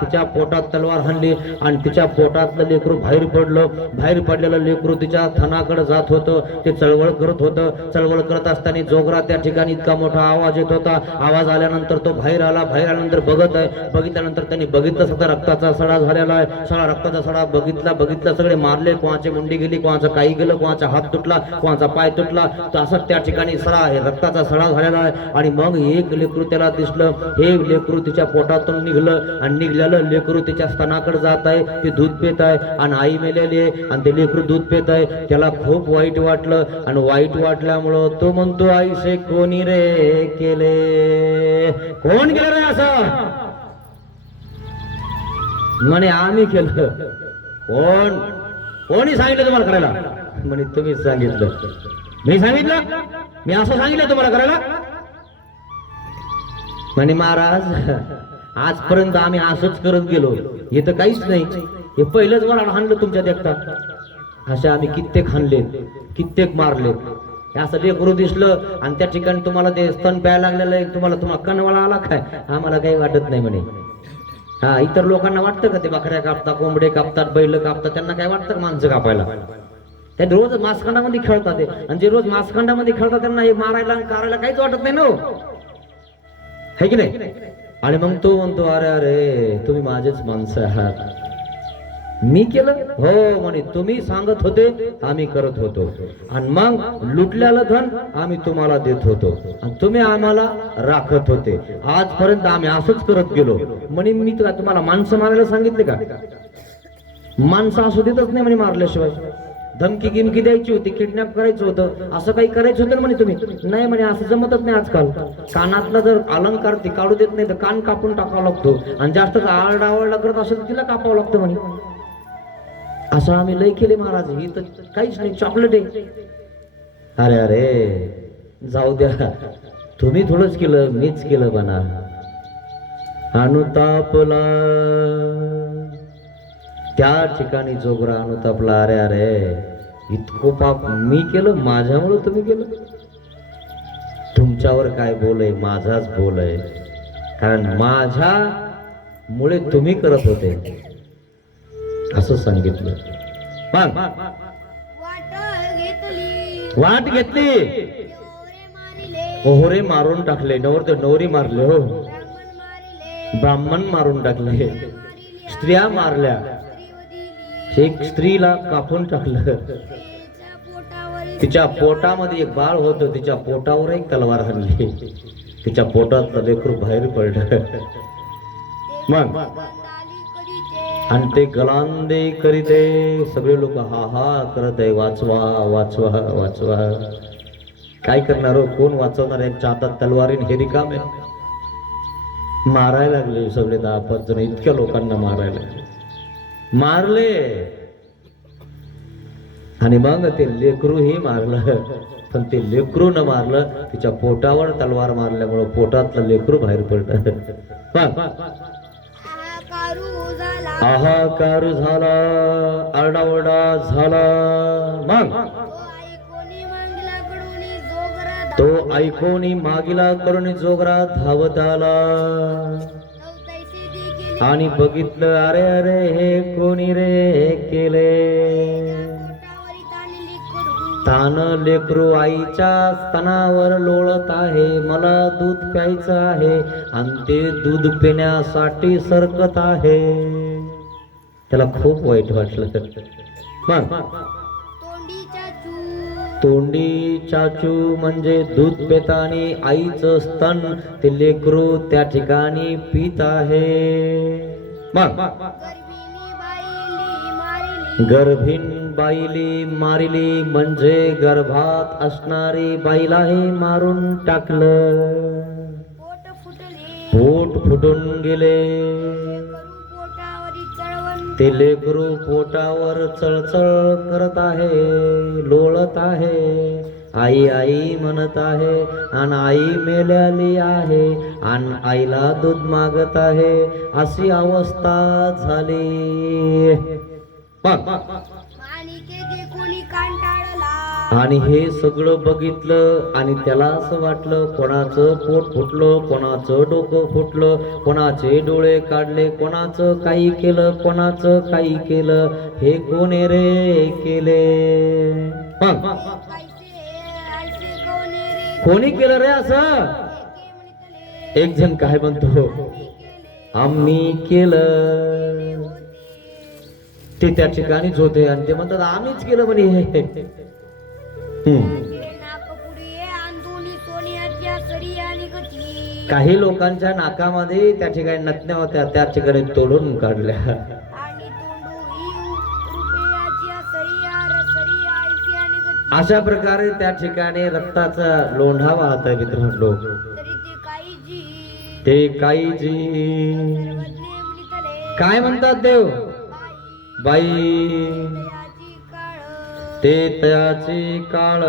तिच्या पोटात तलवार हाणली आणि तिच्या पोटातलं लेकरू बाहेर पडलं. बाहेर पडलेलं लेकरू तिच्या थनाकडे जात होतं. ते चळवळ करत असताना जोगरा त्या ठिकाणी इतका मोठा आवाज येत होता. आवाज आल्यानंतर तो बाहेर आल्यानंतर बघितल्यानंतर त्यांनी बघितलं सगळा रक्ताचा सडा झालेला आहे. सगळा रक्ताचा सडा बघितला सगळे मारले. कोणाची मुंडी गेली, कोणाचं काही गेलं, कोणाचा हात तुटला, कोणाचा पाय तुटला. तर असं त्या ठिकाणी सडा आहे, रक्ताचा सडा झालेला आहे. आणि मग एक लेकरू त्याला दिसलं. हे लेकरू तिच्या पोटातून निघलं आणि निघलेलं लेकरू तिच्या स्तनाकडे जात आहे. ते दूध पेत आहे आणि आई मेलेली आहे आणि ते लेकरू दूध पेत आहे. त्याला खूप वाईट वाटलं आणि वाईट वाटल्यामुळं तो म्हणतो आईसे कोणी रे केले, कोण केलं रे असं. म्हणे आम्ही केलं. कोणी सांगितलं तुम्हाला करायला. म्हणे तुम्हीच सांगितलं. मी सांगितलं, मी असं सांगितलं तुम्हाला करायला. म्हणे महाराज आजपर्यंत आम्ही असंच करत गेलो, हे तर काहीच नाही. हे पहिलंच वराड हाणलं तुमच्या देखता. असे आम्ही कित्येक हाणले, कित्येक मारले. असं लेकरू दिसलं आणि त्या ठिकाणी तुम्हाला ते स्तन प्यायला लागलेलं आहे, तुम्हाला कणवाला आला काय, आम्हाला काही वाटत नाही म्हणे. हा, इतर लोकांना वाटतं का ते बकऱ्या कापतात, कोंबडे कापतात, बैल कापतात, त्यांना काय वाटतं माणसं कापायला. ते रोज मासखंडामध्ये खेळतात ते, आणि जे रोज मासखंडामध्ये खेळतात त्यांना हे मारायला आणि कारायला काहीच वाटत नाही ना, है की नाही. आणि मग तो म्हणतो अरे अरे तुम्ही माझेच माणसं आहात. मी केलं हो म्हणे. तुम्ही सांगत होते, आम्ही करत होतो. आणि मग लुटल्याला धन आम्ही तुम्हाला देत होतो आणि तुम्ही आम्हाला राखत होते. आजपर्यंत आम्ही असंच करत गेलो. म्हणे मी तुम्हाला माणसं मारायला सांगितले का. माणसं असू देतच नाही म्हणे मारल्याशिवाय. धमकी गिमकी द्यायची होती, किडनॅप करायचं होतं, असं काही करायचं होतं म्हणे तुम्ही. नाही म्हणे असं जमतच नाही आजकाल. कानातला जर अलंकार ती काढू देत नाही तर कान कापून टाकावा लागतो. आणि जास्त आरडाओरडा करत असेल तर तिला कापावं लागतं म्हणे. असं आम्ही लय केले महाराज. ही तर काहीच नाही, चॉकलेट आहे. अरे अरे जाऊ द्या, तुम्ही थोडंच केलं, मीच केलं बना. अनुतापला त्या ठिकाणी जोगरा अनुतापला. अरे अरे इतकं पाप मी केलं, माझ्यामुळे तुम्ही केलं. तुमच्यावर काय बोल आहे, माझाच बोल आहे. कारण माझ्यामुळे तुम्ही करत होते असं सांगितलं. मग वाट घेतली, ओहरे मारून टाकले. नवरी मारले हो, ब्राह्मण मारून टाकले, स्त्रिया मारल्या, एक स्त्रीला कापून टाकलं. तिच्या पोटामध्ये एक बाळ होतं, तिच्या पोटावर एक तलवार हल्ली. तिच्या पोटात लेकरू बाहेर पडलं. मग आणि ते गलांदे करीते. सगळे लोक हा हा करत आहे, वाचवा वाचवा वाचवा. काय करणार हो, कोण वाचवणार. यांच्या हातात तलवारीन हे रिकाम आहे. मारायला लागले सगळे 10-5 जण. इतक्या लोकांना मारले. आणि मग ते लेकरूही मारलं. पण ते लेकरू न मारलं, तिच्या पोटावर तलवार मारल्यामुळं पोटातलं लेकरू बाहेर पडलं. हाहाकार झाला, आरडाओरडा झाला. मग तो ऐकून मागीला करून जोगरा धावत आला आणि बघितलं अरे अरे हे कोणी रे केले. तान लेकरू आईच्या स्तनावर लोळत आहे. मला दूध प्यायचं आहे आणि ते दूध पिण्यासाठी सरकत आहे. त्याला खूप वाईट वाटलं. मग तोंडी चाचू म्हणजे दूध पेतानी आईचं स्तन ते लेकरू त्या ठिकाणी पित आहे. मग गर्भीन बाईली मारिली म्हणजे गर्भात असणारी बाईला हे मारून टाकलं. पोट फुटून गेले. ते लेकरू पोटावर चळचळ करत आहे, लोळत आहे, आई आई म्हणत आहे आणि आई मेल्याली आहे आणि आईला दूध मागत आहे. अशी अवस्था झाली. आणि हे सगळं बघितलं आणि त्याला असं वाटलं कोणाचं पोट फुटलं, कोणाचं डोकं फुटलं, कोणाचे डोळे काढले, कोणाचं काही केलं, कोणाचं काही केलं, हे कोणी रे केले. कोणी केलं रे असं? एक जण काय म्हणतो, आम्ही केलं. ते त्या ठिकाणीच होते आणि ते म्हणतात आम्हीच केलं म्हणे. काही लोकांच्या नाकामध्ये त्या ठिकाणी नथण्या होत्या, त्या ठिकाणी तोडून काढल्या. अशा प्रकारे त्या ठिकाणी रक्ताचा लोंढा वाहत आहे मित्रांनो. ते काहीजी काय म्हणतात देव बाई ते तयाची काळ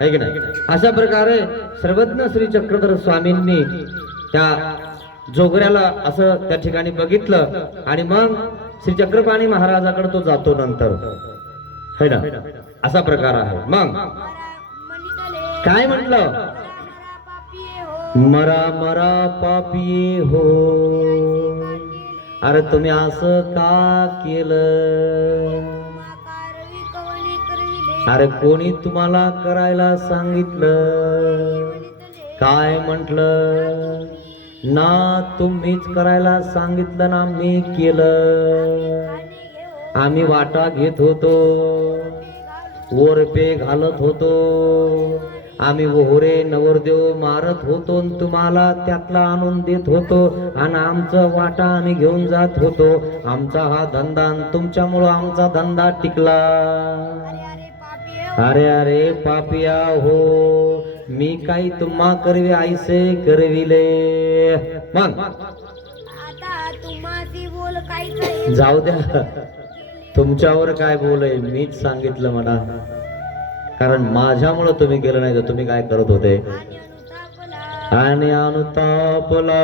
आहे की नाही. अशा प्रकारे सर्वज्ञ श्री चक्रधर स्वामींनी त्या जोगऱ्याला असं त्या ठिकाणी बघितलं आणि मग श्री चक्रपाणी महाराजाकडे तो जातो नंतर, है ना. असा प्रकार आहे. मग काय म्हटलं, मरा मरा पापी हो. अरे तुम्ही असं का केलं? अरे कोणी तुम्हाला करायला सांगितलं? काय म्हटलं ना, तुम्हीच करायला सांगितलं ना, मी केलं. आम्ही वाटा घेत होतो, ओरपे घालत होतो, आम्ही ओहरे नवरदेव मारत होतो, तुम्हाला त्यातला आणून देत होतो आणि आमचं वाटा आम्ही घेऊन जात होतो. आमचा हा धंदा, तुमच्यामुळं आमचा धंदा टिकला. अरे अरे पापिया हो, मी काही तुम्हा करवे ऐसे करविले. मग जाऊ द्या, तुमच्यावर काय बोल आहे, मीच सांगितलं म्हणा. कारण माझ्यामुळं तुम्ही गेलं नाही तर तुम्ही काय करत होते. आणि अनुतापला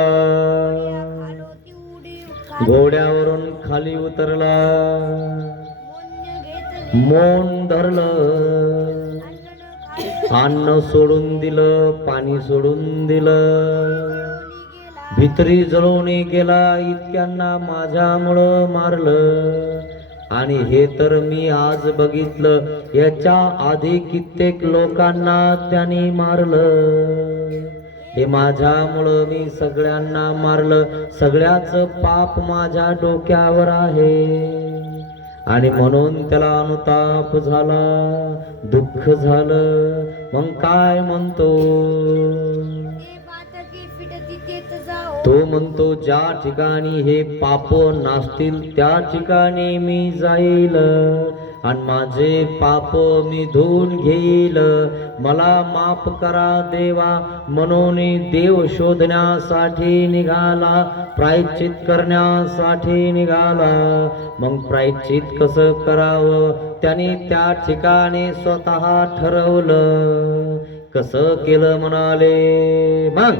घोड्यावरून खाली उतरला, मौन धरलं, अन्न सोडून दिलं, पाणी सोडून दिलं, भित्री जळून गेला. इतक्यांना माझ्यामुळं मारलं. आणि हे तर मी आज बघितलं, याच्या आधी कित्येक लोकांना त्यांनी मारलं. हे माझ्यामुळं मी सगळ्यांना मारलं. सगळ्याच पाप माझ्या डोक्यावर आहे आणि म्हणून त्याला अनुताप झाला, दुःख झालं. मग काय म्हणतो तो, म्हणतो ज्या ठिकाणी हे पाप नसतील त्या ठिकाणी मी जाईल आणि माझे पाप मी धुवून घेईल. मला माफ करा देवा. म्हणून देव शोधण्यासाठी निघाला, प्रायश्चित करण्यासाठी निघाला. मग प्रायश्चित कसं करावं त्याने त्या ठिकाणी स्वतः ठरवलं. कसं केलं म्हणाले. मग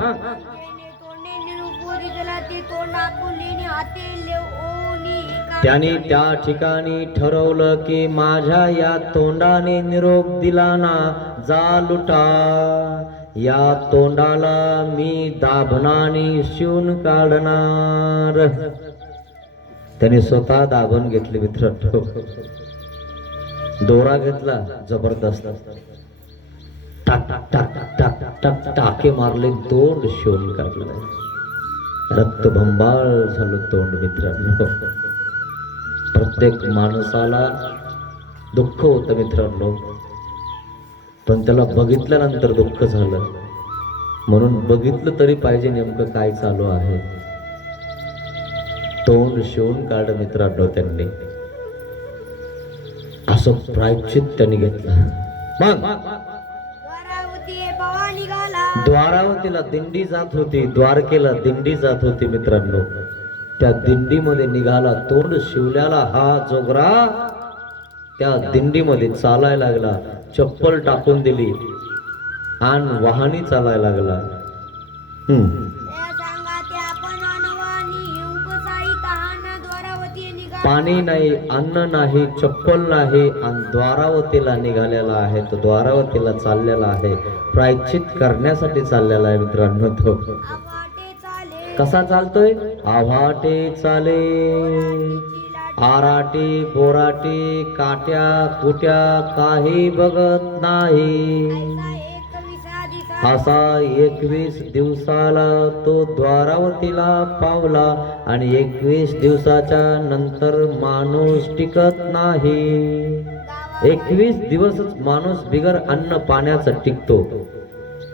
त्याने त्या ठिकाणी ठरवलं की माझ्या या तोंडाने निरोप दिला ना, जा लुटा. या तोंडाला मी दाभनाने शिवून काढणार. त्याने स्वतः दाभण घेतले मित्रांनो. दोरा घेतला जबरदस्त, टाक टाक टाक टाक टाके मारले, तोंड शिवून काढलं. रक्तभंबाळ झालं तोंड मित्रांनो. प्रत्येक माणसाला दुःख होतं मित्रांनो. पण त्याला बघितल्यानंतर दुःख झालं. म्हणून बघितलं तरी पाहिजे नेमकं काय चालू आहे. तोंड शिवून काढ मित्रांनो त्यांनी. असं प्रायश्चित त्यांनी घेतलं. मग द्वारावतीला दिंडी जात होती, द्वारकेला दिंडी जात होती मित्रांनो. त्या दिंडीमध्ये निघाला तोंड शिवल्याला हा जोगरा. त्या दिंडीमध्ये चालायला लागला, चप्पल टाकून दिली आणि वाहनी चालायला लागला. पाणी नाही, अन्न नाही, चप्पल नाही आणि द्वारावतीला निघालेला आहे. तो द्वारावतीला चाललेला आहे, प्रायश्चित करण्यासाठी चाललेला आहे मित्रांनो. तो कसा चालतोय? आव्हाटे चाले, आराटी बोराटी, काट्या कुट्या काही बघत नाही. असा 21 दिवसाला तो द्वारावतीला पावला आणि 21 दिवसाच्या नंतर माणूस टिकत नाही. 21 दिवसच माणूस बिगर अन्न पाण्याचा टिकतो.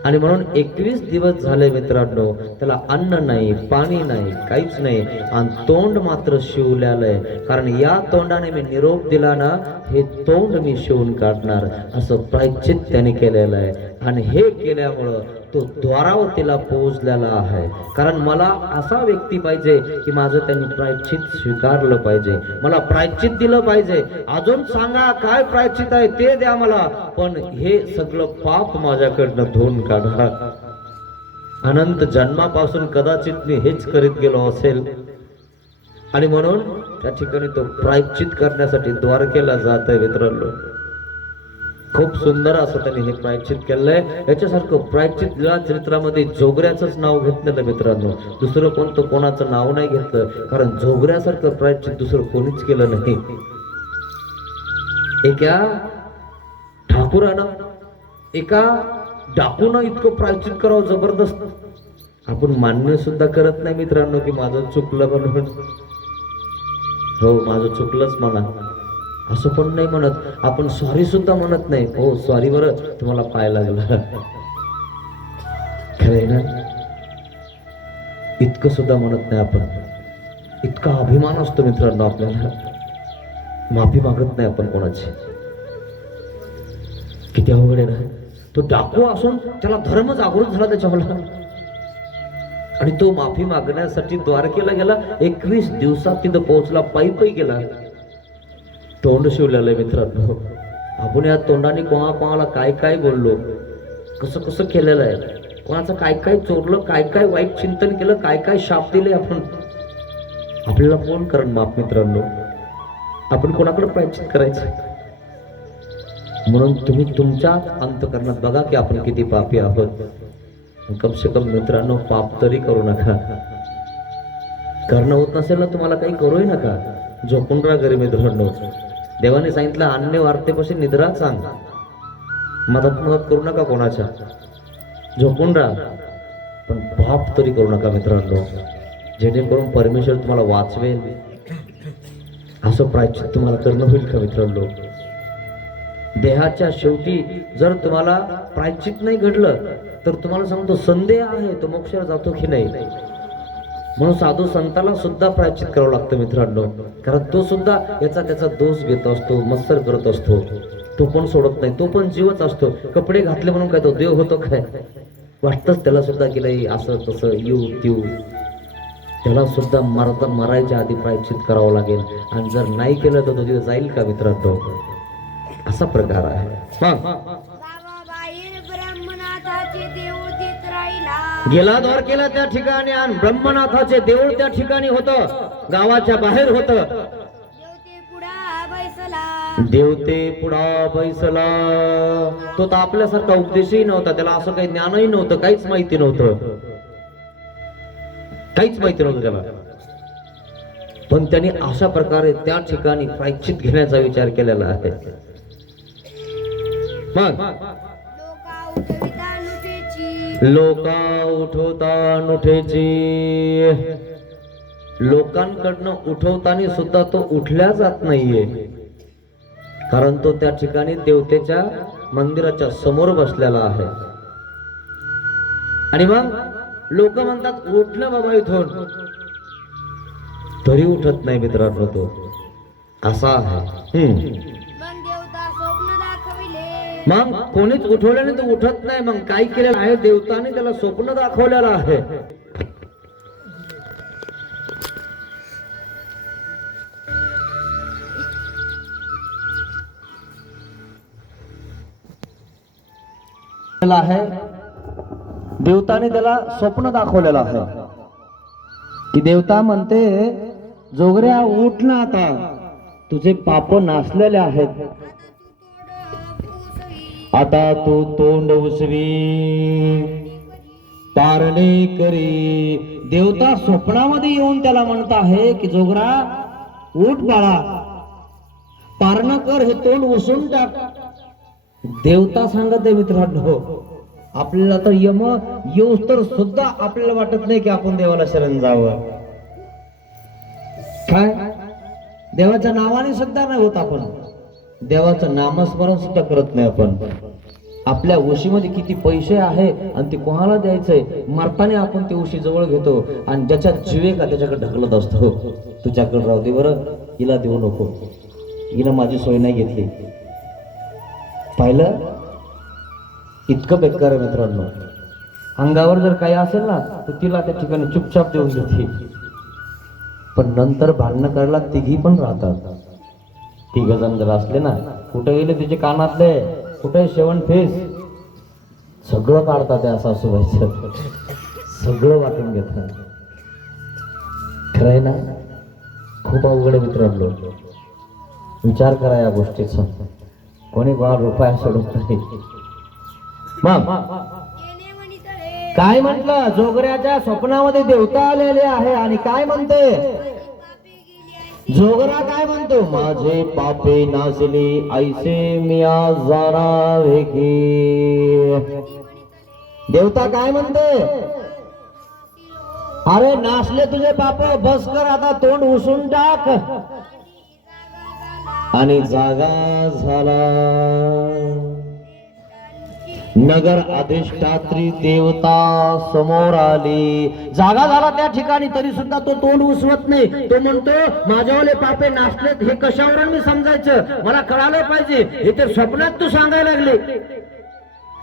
आणि म्हणून 21 दिवस झाले मित्रांनो, त्याला अन्न नाही, पाणी नाही, काहीच नाही आणि तोंड मात्र शिवलेलं आहे. कारण या तोंडाने मी निरोप दिला ना, हे तोंड मी शिवून काढणार असं प्रायश्चित त्याने केलेलं आहे. आणि हे केल्यामुळं तो द्वारावतीला पोहोचलेला आहे. कारण मला असा व्यक्ती पाहिजे की माझं त्यांनी प्रायश्चित स्वीकारलं पाहिजे, मला प्रायश्चित दिलं पाहिजे. अजून सांगा काय प्रायश्चित आहे ते द्या मला, पण हे सगळं पाप माझ्याकडनं धुवून काढा. अनंत जन्मापासून कदाचित मी हेच करीत गेलो असेल. आणि म्हणून त्या ठिकाणी तो प्रायश्चित करण्यासाठी द्वारकेला जात आहे मित्रांनो. खूप सुंदर असं त्यांनी हे प्रायश्चित केलंय. याच्यासारखं प्रायश्चित लीळा चरित्रामध्ये जोगऱ्याचंच नाव घेतलेलं मित्रांनो. दुसरं कोणतं कोणाचं नाव नाही घेतलं, कारण जोगऱ्यासारखं प्रायश्चित दुसरं कोणीच केलं नाही. एका ठाकूरानं एका डाकूनं इतकं प्रायश्चित करावं जबरदस्त. आपण मान्य सुद्धा करत नाही मित्रांनो की माझं चुकलं म्हणून. हो माझं चुकलंच म्हणा असं पण नाही म्हणत. आपण सॉरी सुद्धा म्हणत नाही. हो सॉरी बरं तुम्हाला पाय लागला, खरंय ना. इतकं सुद्धा म्हणत नाही आपण. इतका अभिमान असतो मित्रांनो आपल्याला. माफी मागत नाही आपण कोणाची. किती अवघड आहे ना. तो डाकू असून त्याला धर्म जागृत झाला त्याच्यामुळे. आणि तो माफी मागण्यासाठी द्वारकेला गेला. 21 दिवसात तिथं पोहोचला, पायी पायी गेला. तोंड शिवलेलं आहे मित्रांनो. आपण या तोंडाने कोणाला काय काय बोललो, कसं कसं केलेलं आहे, कोणाचं काय काय चोरलं, काय काय वाईट चिंतन केलं, काय काय शाप दिले आपण. आपल्याला कोण करण माफ मित्रांनो. आपण कोणाकडे प्रायश्चित करायचं. म्हणून तुम्ही तुमच्या अंतःकरणात बघा की आपण किती पापी आहोत. कम से कम मित्रांनो पाप तरी करू नका. करणं होत नसेल ना तुम्हाला काही करूही नका. झोपून राहा घरी मित्रांनो. देवाने सांगितलं अन्य वार्तेपाशी निद्रा सांग. मदत करू नका कोणाच्या. झोपून राहा पण पाप तरी करू नका मित्रांनो, जेणेकरून परमेश्वर तुम्हाला वाचवेल. असं प्रायश्चित तुम्हाला करणं होईल का मित्रांनो. देहाच्या शेवटी जर तुम्हाला प्रायश्चित नाही घडलं तर तुम्हाला सांगतो संदेह आहे तो मोक्षाला जातो की नाही. म्हणून साधू संताला सुद्धा प्रायश्चित करावं लागतं मित्रांनो. कारण तो सुद्धा याचा त्याचा दोष घेत असतो, मत्सर करत असतो. तो पण सोडत नाही, तो पण जीवच असतो. कपडे घातले म्हणून काय तो देव होतो काय. वाटतंच त्याला सुद्धा की नाही असं तसं येऊ तीऊ. त्याला सुद्धा मरायच्या आधी प्रायश्चित करावं लागेल. आणि जर नाही केलं तर तो तिथे जाईल का मित्रांनो. असा प्रकार आहे. गेला द्वारकेला त्या ठिकाणी आणि ब्रह्मनाथाचे देऊळ त्या ठिकाणी होतं, गावाच्या बाहेर होतं. देवते पुढा बैसला. तो तर आपल्यासारखा उपदेशही नव्हता, त्याला असं काही ज्ञानही नव्हतं, काहीच माहिती नव्हतं, काहीच माहिती नव्हतं त्याला. पण त्यांनी अशा प्रकारे त्या ठिकाणी प्रायश्चित घेण्याचा विचार केलेला आहे. मग लोका उठवता नुठेची. लोकांकडनं उठवताना सुद्धा तो उठल्या जात नाहीये. कारण तो त्या ठिकाणी देवतेच्या मंदिराच्या समोर बसलेला आहे. आणि मग लोक म्हणतात उठलं बाबा इथून, तरी उठत नाही मित्रांनो तो. असा आहे. मग देवता स्वप्न दाखविले. मग कोणीच उठवल्याने तो उठत नाही. मग काय केलेलं आहे, देवताने त्याला स्वप्न दाखवलेलं आहे. आहे देवताने त्याला स्वप्न दाखवलेलं आहे की देवता म्हणते जोगऱ्या उठ ना, आता तुझे पाप नासलेले आहेत, आता तू तोंड उसवी पारणे करी. देवता स्वप्नामध्ये येऊन त्याला म्हणत आहे की जोगरा उठ बाळा, पारणं कर, हे तोंड उसून टाक. देवता सांगत आहे मित्रांनो. आपल्याला तर यम येऊस तर सुद्धा आपल्याला वाटत नाही की आपण देवाला शरण जावं. काय देवाच्या नावाने सुद्धा नाही होत आपण, देवाचं नामस्मरण सुद्धा करत नाही आपण. आपल्या उशीमध्ये किती पैसे आहे आणि ते कोणाला द्यायचंय, मरताना आपण ते उशी जवळ घेतो आणि ज्याच्या जीवे का त्याच्याकडे ढकलत असतो. तुझ्याकडे राहू दे बरं, हिला देऊ नको, हिला माझी सोय नाही घेतली. पाहिलं इतकं बेकार आहे मित्रांनो. अंगावर जर काही असेल ना तर तिला त्या ठिकाणी चुपचाप देऊन देते, पण नंतर भांडणं करायला तिघी पण राहतात. तिघ जण जर असले ना, कुठे गेले तिचे कानातले, कुठे शेवण फेस, सगळं काढतात त्या सासूबाईचं, सगळं वाटून घेतात. खरंय ना, खूप अवघड आहे मित्रांनो. विचार करा या गोष्टीचा. कोणी कोणा रुपया सोडत नाही. मग काय म्हटलं, जोगऱ्याच्या स्वप्नामध्ये देवता आलेले आहे आणि काय म्हणते, जोगरा काय म्हणतो, माझे पापे नाचली ऐसे मिया जाणावे की. देवता काय म्हणते, अरे नाचले तुझे पाप, बस कर आता, तोंड उसून टाक. आणि जागा झाला नगर अधिष्ठात्री देवता समोर आली. जागा झाला त्या ठिकाणी, तरी सुद्धा तो तोंड उसवत नाही. तो म्हणतो माझ्यावाले पापे नाचलेत, हे कशावरून मी समजायचं, मला कळालं पाहिजे. हे तर स्वप्नात तू सांगायला लागले.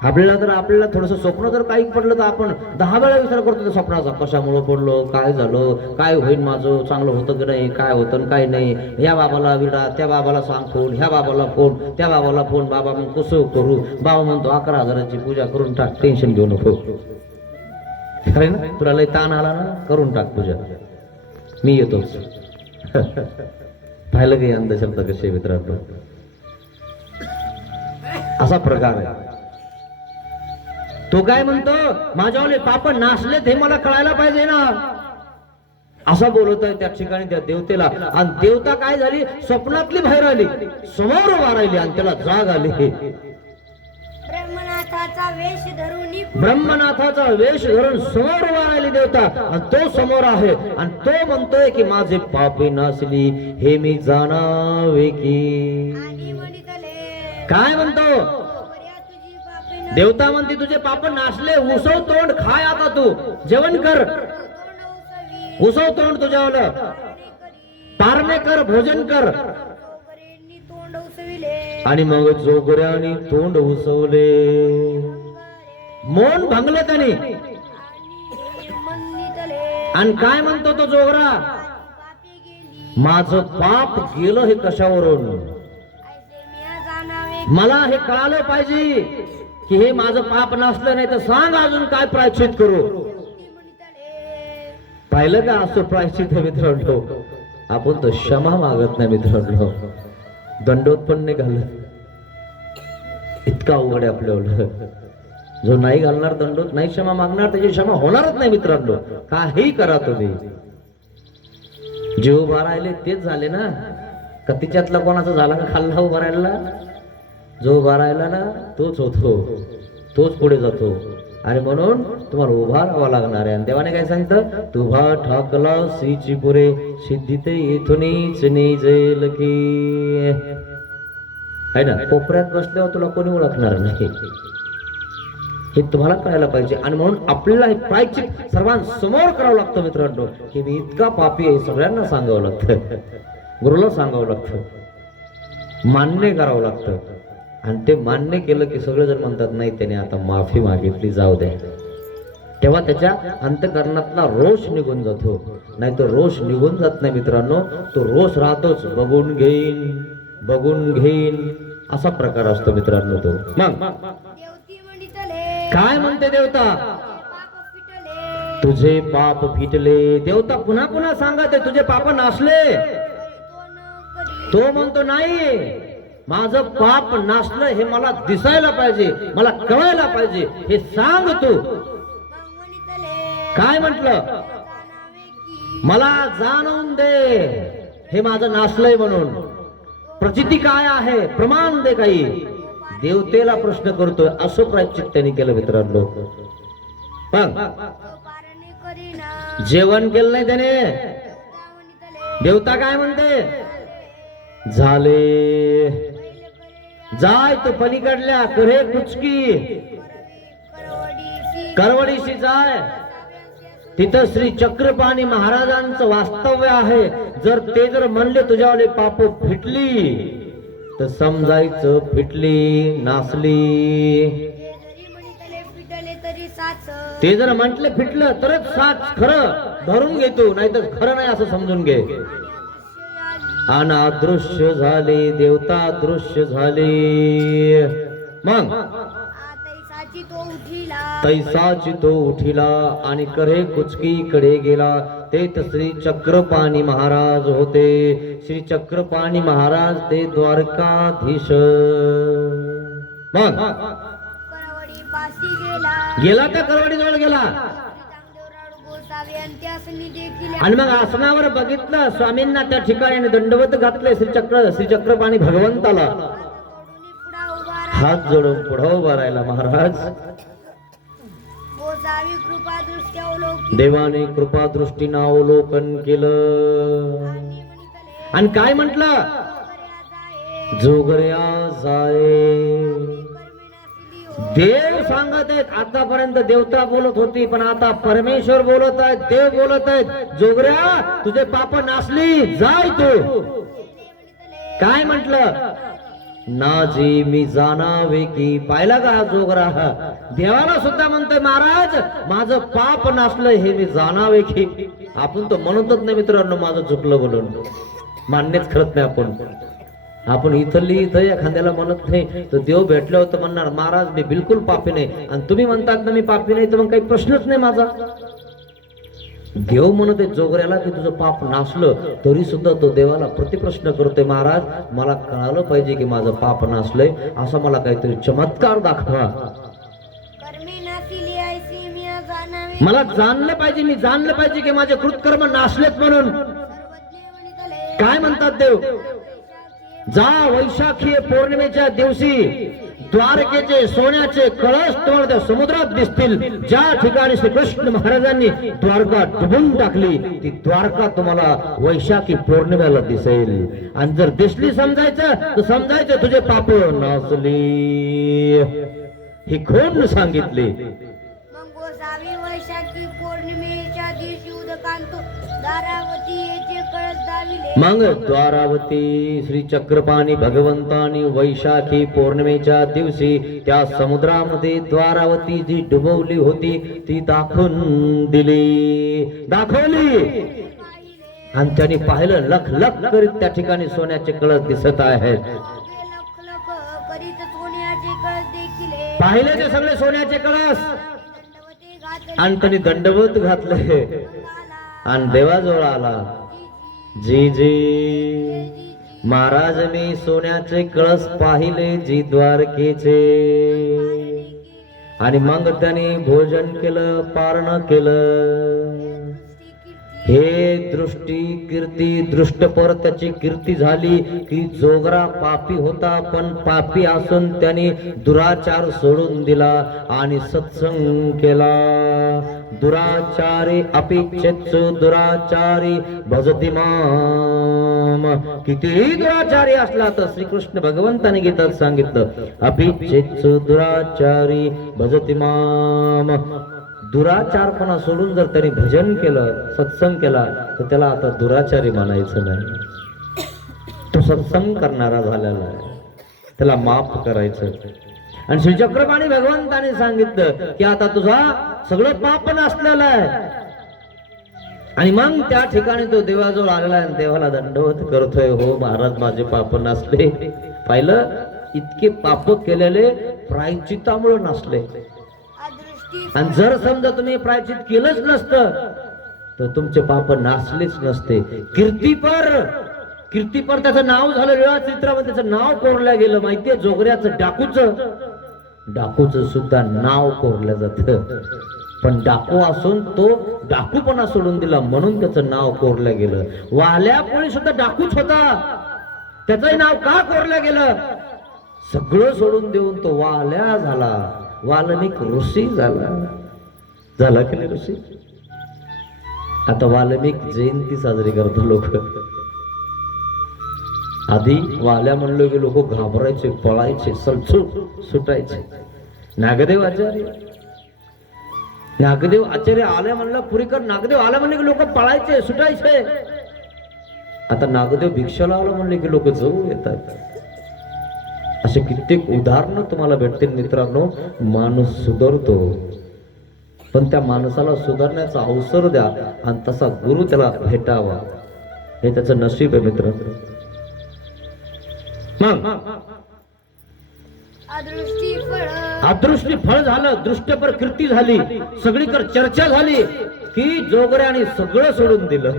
आपल्याला थोडस स्वप्न जर काही पडलं तर आपण 10 वेळा विचार करतो त्या स्वप्नाचा, कशामुळे पडलो, काय झालं, काय होईल माझं, चांगलं होतं की नाही, काय होतं काय नाही, ह्या बाबाला विडा, त्या बाबाला सांग फोन, ह्या बाबाला फोन, त्या बाबाला फोन. बाबा मग कसं करू, बाबा म्हणतो 11,000ची पूजा करून टाक, टेन्शन घेऊ नको. खरे ना, तुला लय ताण आला ना, करून टाक पूजा, मी येतोच. पाहिलं की अंधश्रद्धा कशी मित्रांनो. असा प्रकार आहे. तो काय म्हणतो, माझ्यावाले पाप नाचलेत, हे मला कळायला पाहिजे ना, असा बोलत आहे त्या ठिकाणी त्या देवतेला. आणि देवता काय झाली, स्वप्नातली बाहेर आली, समोर उभा राहिली आणि त्याला जाग आली. ब्रह्मनाथाचा वेश धरून समोर उभा राहिली देवता. आणि तो समोर आहे आणि तो म्हणतोय की माझे पापे नाचली, हे मी जाणावे की. काय म्हणतो, देवता म्हणते तुझे पाप नाचले, उसव तोंड खाय, आता तू जेवण कर, उसव तोंड तुझ्यावालं, पारणे कर, भोजन कर. आणि मग जोगऱ्याने तोंड उसवले, मौन भंगले त्याने. आणि काय म्हणतो तो जोगरा, माझं पाप गेलं हे कशावरून, मला हे कळालं पाहिजे की हे माझं पाप नसलं, नाही तर सांग अजून काय प्रायश्चित करू. पाहिलं का, असं प्रायश्चित आहे मित्रांनो. आपण तर क्षमा मागत नाही मित्रांनो, दंडोत पण नाही घालत. इतका अवघड आहे आपल्यावर. जो नाही घालणार दंडोत, नाही क्षमा मागणार, त्याची क्षमा होणारच नाही मित्रांनो. काही करा तुम्ही. जे उभा राहिले तेच झाले ना, का तिच्यातला कोणाचा झाला का खाल्ला उभा राहिला, जो उभा राहिला ना तोच होतो, तोच पुढे जातो. आणि म्हणून तुम्हाला उभा राहावं लागणार आहे. आणि देवाने काय सांगितलं, तुभा ठाकला श्रीची पुरे सिद्धी ते इथूनच निजेल की. आहे ना, कोपऱ्यात बसल्यावर तुला कोणी ओळखणार नाही, हे तुम्हाला कळायला पाहिजे. आणि म्हणून आपल्याला हे प्रायश्चित सर्वांसमोर करावं लागतं मित्रांनो, की मी इतका पापी आहे सगळ्यांना सांगावं लागतं, गुरुला सांगावं लागतं, मान्य करावं लागतं. आणि ते मान्य केलं की सगळेजण म्हणतात नाही त्याने आता माफी मागितली, जाऊ द्या. तेव्हा त्याच्या अंतःकरणातला रोष निघून जातो. नाही तर रोष निघून जात नाही मित्रांनो, तो रोष राहतोच, बघून घेईन असा प्रकार असतो मित्रांनो तो. मग देवती म्हणितले काय म्हणते देवता, पाप फिटले तुझे पाप फिटले. देवता पुन्हा पुन्हा सांगत आहे तुझे पाप नासले. तो न करी तो म्हणतो नाही, माझं पाप नासलं हे मला दिसायला पाहिजे, मला कळायला पाहिजे, हे सांग तू. मग म्हणितले काय म्हटलं, जाणावे की मला जाणवून दे हे माझं नासलंय म्हणून. प्रचिती काय आहे, प्रमाण दे काही. देवतेला प्रश्न करतोय, असं प्रायश्चित त्यांनी केलं मित्रांनो. पण तो पारणे करीना जेवण केलं नाही त्याने. देवता म्हणितले देवता काय म्हणते, झाले, पहिले करे जाय तो पलीकडल्या करे कुचकी करवडीशी करवडीशी जाय, तिथं श्री चक्रपाणी महाराजांचं वास्तव्य आहे. जर ते जर म्हणले तुझ्यावाले पाप फिटली, तर समजायचं फिटली, नासली. ते जरी म्हणितले फिटले तरी साच ते जर म्हटले फिटलं तरच साच खरं धरून घेतो, नाहीतर खरं नाही असं समजून घे. आणि अदृश्य झाले, देवता अदृश्य झाले. मग तैसाची तो उठिला तैसाची तो उठिला आणि करे कुचकी कडे गेला. ते तर श्री चक्रपाणी महाराज होते. श्री चक्रपाणी महाराज ते द्वारकाधीश. मग करवडी पाशी गेला गेला त्या करवडी जवळ गेला चांगदेवराड गोसावी आणि त्या असनी देखील आणि मग आसनावर बघितलं स्वामींना त्या ठिकाणी दंडवत घातले श्री चक्रपाणी भगवंताला. पुढा उभा हात जोडून पुढे उभा राहिला महाराज. गोसावी कृपा दृष्ट्या अवलोकी देवाने कृपा दृष्टीनं अवलोकन केलं आणि काय म्हटलं, जोगऱ्या जाये. देव सांगत आहेत. आतापर्यंत देवता बोलत होती, पण आता परमेश्वर बोलत आहेत, देव बोलत आहेत. जोगऱ्या तुझे पाप नासली, जाय तू. काय म्हटलं, नाजी मी जाणावे की. पाहिला का हा जोगरा, देवाला सुद्धा म्हणतोय महाराज माझं पाप नासलं हे मी जाणावे की. आपण तो म्हणतच नाही मित्रांनो माझं चुकलं म्हणून, मान्यच करत नाही आपण. आपण इथली इथं एखाद्याला म्हणत नाही तर देव भेटले होतं म्हणणार महाराज मी बिलकुल पापी नाही. आणि तुम्ही म्हणतात ना मी पापी नाही, तर मग काही प्रश्नच नाही माझा. देव म्हणत आहे जोगऱ्याला की तुझं पाप नासलं, तरी सुद्धा तो देवाला प्रतिप्रश्न करतोय, महाराज मला कळालं पाहिजे की माझं पाप नासलंय, असा मला काहीतरी चमत्कार दाखवा. कर्मे नासिली ऐसी मी जाणावे मला जाणलं पाहिजे, मी जाणलं पाहिजे की माझे कृतकर्म नासलेत म्हणून. सर्वज्ञ म्हणितले काय म्हणतात देव, जा वैशाखी पौर्णिमेच्या दिवशी द्वारकेचे सोन्याचे कळस तुम्हाला त्या समुद्रात दिसतील. ज्या ठिकाणी श्रीकृष्ण महाराजांनी द्वारका डुबून टाकली, ती द्वारका तुम्हाला वैशाखी पौर्णिमेला दिसेल. आणि जर दिसली समजायचं तर समजायचं तुझे पाप नासली. ही खोड सांगितली. मग गोसावी वैशाखी पौर्णिमेच्या दिवशी उदकांतो दारावती येथे कळस दाविले. मग द्वारावती श्री चक्रपाणी भगवंतानी वैशाखी पौर्णिमेच्या दिवशी त्या समुद्रामध्ये द्वारावती जी डुबवली होती ती दाखवून दिली, दाखवली. आणि त्यांनी पाहिलं लख लख करीत त्या ठिकाणी सोन्याचे कळस दिसत आहेत. लख लख करीत सोन्याचे कळस देखील पाहिले ते सगळे सोन्याचे कळस. दंडवते घातले आणि त्यांनी दंडवत घातले आणि देवाजवळ आला. जी जी महाराज मी सोन्याचे कळस पाहिले जी द्वारकेचे. आणि मग त्याने भोजन केलं, पारण केलं. हे दृष्टी कीर्ती दृष्टपर त्याची कीर्ती झाली की जोगरा पापी होता, पण पापी असून त्याने दुराचार सोडून दिला आणि सत्संग केला. दुराचारी अपेक्षेत दुराचारी भजती मां. कितीही दुराचारी असला तर श्रीकृष्ण भगवंताने गीतात सांगितलं, अपि चेत् दुराचारी भजति माम. दुराचारपणा सोडून जर त्यांनी भजन केलं, सत्संग केला, तर त्याला आता दुराचारी म्हणायचं नाही. तो सत्संग करणारा झालेला आहे, त्याला माफ करायचं. आणि श्री चक्रपाणी भगवंताने सांगितलं की आता तुझा सगळं पाप नसलेलं आहे. आणि मग त्या ठिकाणी तो देवाजवळ आलेला आहे, देवाला दंडवत करतोय, हो महाराज माझे पाप नसले. पाहिलं, इतके पाप केलेले प्रायश्चित्तामुळे नसले. अदृष्टी आणि जर समजा तुम्ही प्रायश्चित केलंच नसतं तर तुमचे पाप नासलेच नसते. कीर्तिपर त्याचं नाव झालं, वेळा चित्रामध्ये त्याचं नाव कोरलं गेलं. माहितीये, जोगऱ्याचं डाकूचं सुद्धा नाव कोरलं जात. पण डाकू असून तो डाकूपणा सोडून दिला म्हणून त्याचं नाव कोरलं गेलं. वाल्यापुढे सुद्धा डाकूच होता, त्याचंही नाव का कोरलं गेलं? सगळं सोडून देऊन तो वाल्या झाला, वाल्मिक ऋषी झाला की नाही ऋषी? आता वाल्मिक जयंती साजरी करतो लोक. आधी वाल्या म्हणलो की लोक घाबरायचे, पळायचे, सुटायचे. नागदेव आचार्य आले म्हणलं, पुरीकर नागदेव आला म्हणले की लोक पळायचे, सुटायचे. आता नागदेव भिक्षाला आला म्हणले की लोक जवळ येतात. असे कित्येक उदाहरणं तुम्हाला भेटतील मित्रांनो. माणूस सुधारतो, पण त्या माणसाला सुधारण्याचा अवसर द्या आणि तसा गुरु त्याला भेटावा, हे त्याचं नशीब आहे मित्र. मग अदृष्टी फळ झालं, दृष्टपर कीर्ती झाली, सगळीकडे चर्चा झाली की जोगऱ्याने सगळं सोडून दिलं.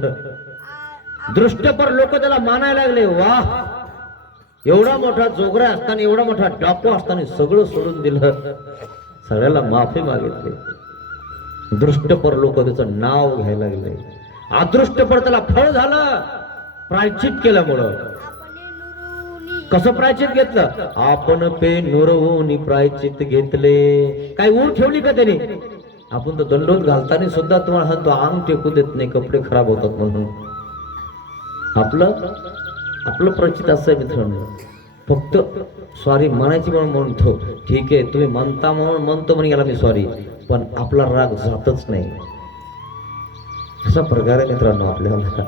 दृष्टपर लोक त्याला मानायला लागले, वाह एवढा मोठा जोगरा असताना, एवढा मोठा डाकू असताना सगळं सोडून दिलं. सगळ्याला माफी मागितली. दृष्टपर लोक त्याचं नाव घ्यायला लागले. अदृष्टपर त्याला फळ झालं प्रायश्चित केल्यामुळं. कसं प्रायश्चित घेतलं? आपण पे नुरवून प्रायश्चित घेतले. काय ऊर ठेवली का त्याने? आपण तर दंडोत घालताना सुद्धा तुम्हाला हा तो अंग टेकू देत नाही, कपडे खराब होतात म्हणून. आपलं प्रायश्चित असं आहे मित्रांनो, फक्त सॉरी म्हणायची म्हणून म्हणतो, ठीक आहे तुम्ही म्हणता म्हणून म्हणतो म्हणून गेला मी सॉरी, पण आपला राग जातच नाही. असा प्रकार आहे मित्रांनो आपल्याला.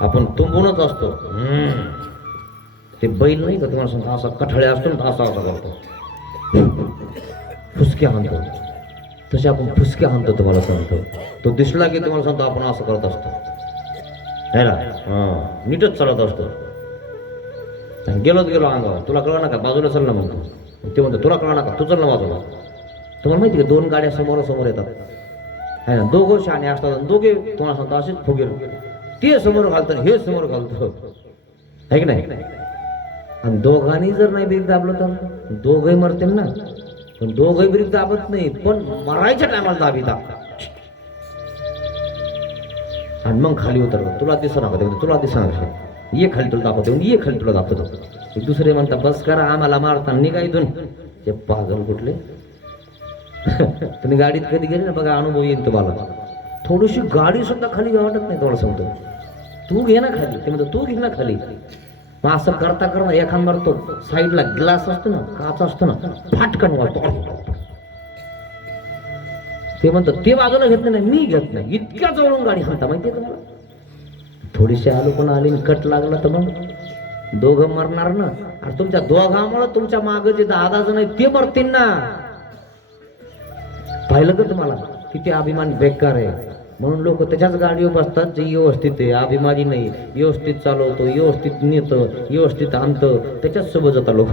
आपण तुंबूनच असतो. ते बैल नाही का तुम्हाला सांगतो, असा कठळे असतो ना, असा करतो, फुसके आणतो. तसे आपण फुसके आणतो तुम्हाला सांगतो. तो दिसला की तुम्हाला सांगतो आपण असं करत असतो, नीटच चालत असतो. गेलो अंगावर, तुला कळलं ना का, बाजूला चल ना म्हणतो. ते म्हणतो तुला कळलं ना का, तू चल ना बाजूला. तुम्हाला माहिती का, दोन गाड्या समोर येतात, है ना, दोघं शहाणे असतात, दोघे तुम्हाला सांगतो असेच फुगेल. ते समोर घालतात, हे समोर घालतो, है की नाही? आणि दोघांनी जर नाही ब्रेक दाबलं तर दोघही मरतील ना. पण दोघही ब्रेक दाबत नाही, पण मरायच्या टायमाला दाबिता आणि मग खाली उतरलं. तुला दिसा नका, तुला दिसा नका, ये खाली तुला दाखवतो, ये खाली तुला दाखवतो. दुसरे म्हणतात बस करा, आम्हाला मारता निघा इथून. ते पागल कुठले. तुम्ही गाडीत कधी गेले ना बघा, अनुभव येईल तुम्हाला. थोडीशी गाडी सुद्धा खाली वाटत नाही तुम्हाला सांगतो. तू घे ना खाली, ते म्हणतो तू घे ना खाली. मग असं करता करता एखाद मारतो, साईडला ग्लास असतो ना, काच असतो ना, फाटकन वाटतो. ते म्हणतो ते बाजूला घेतलं नाही, मी घेत नाही. इतक्या जवळून गाडी हाणता माहितीये तुम्हाला. थोडीशी आलो पण आली, कट लागला तर मग दोघं मरणार ना. आणि तुमच्या दोघांमुळे तुमच्या मागे जे 10 जण आहेत ते मरतील ना. पाहिलं का तुम्हाला किती अभिमान बेकार आहे. म्हणून लोक त्याच्याच गाडीवर बसतात जे व्यवस्थित आहे, अभिमानी नाही, व्यवस्थित चालवतो, व्यवस्थित नेतं, व्यवस्थित आणतं, त्याच्याच सोबत जातात लोक.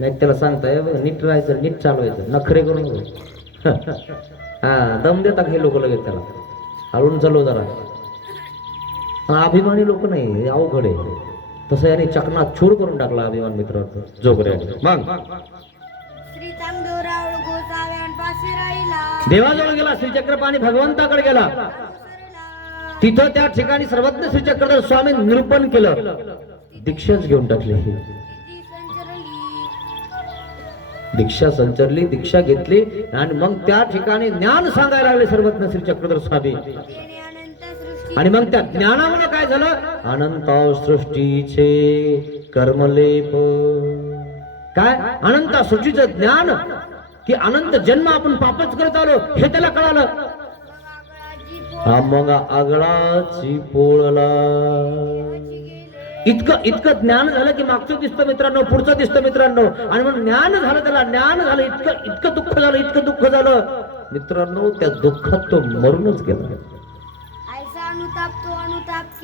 नाही त्याला सांगताय नीट राहायचं, नीट चालवायचं, नखरे करून. हा दम देतात हे लोक लगेच त्याला, हळून चालव जरा. अभिमानी लोक नाही, अवघड आहे. तसं याने चकना चूर करून टाकला अभिमान मित्रांनो जोगऱ्याने. मग देवाजवळ गेला, श्रीचक्रपाणी भगवंताकडे गेला. तिथं त्या ठिकाणी सर्वज्ञ श्रीचक्रधर स्वामी निरूपण केलं, दीक्षाच घेऊन टाकली. दीक्षा संचरली, दीक्षा घेतली आणि मग त्या ठिकाणी ज्ञान सांगायला लागले सर्वज्ञ श्रीचक्रधर स्वामी. आणि मग त्या ज्ञानामुळे काय झालं, अनंत सृष्टीचे कर्मलेप. काय अनंत सृष्टीचं ज्ञान, की अनंत जन्म आपण पापच करत आलो हे त्याला कळालं. मग आगळाची पोळला. इतकं ज्ञान झालं की मागचं दिसतं मित्रांनो, पुढचं दिसतं मित्रांनो. आणि मग ज्ञान झालं, त्याला ज्ञान झालं, इतकं दुःख झालं, इतकं दुःख झालं मित्रांनो, त्या दुःखात तो मरूनच गेला.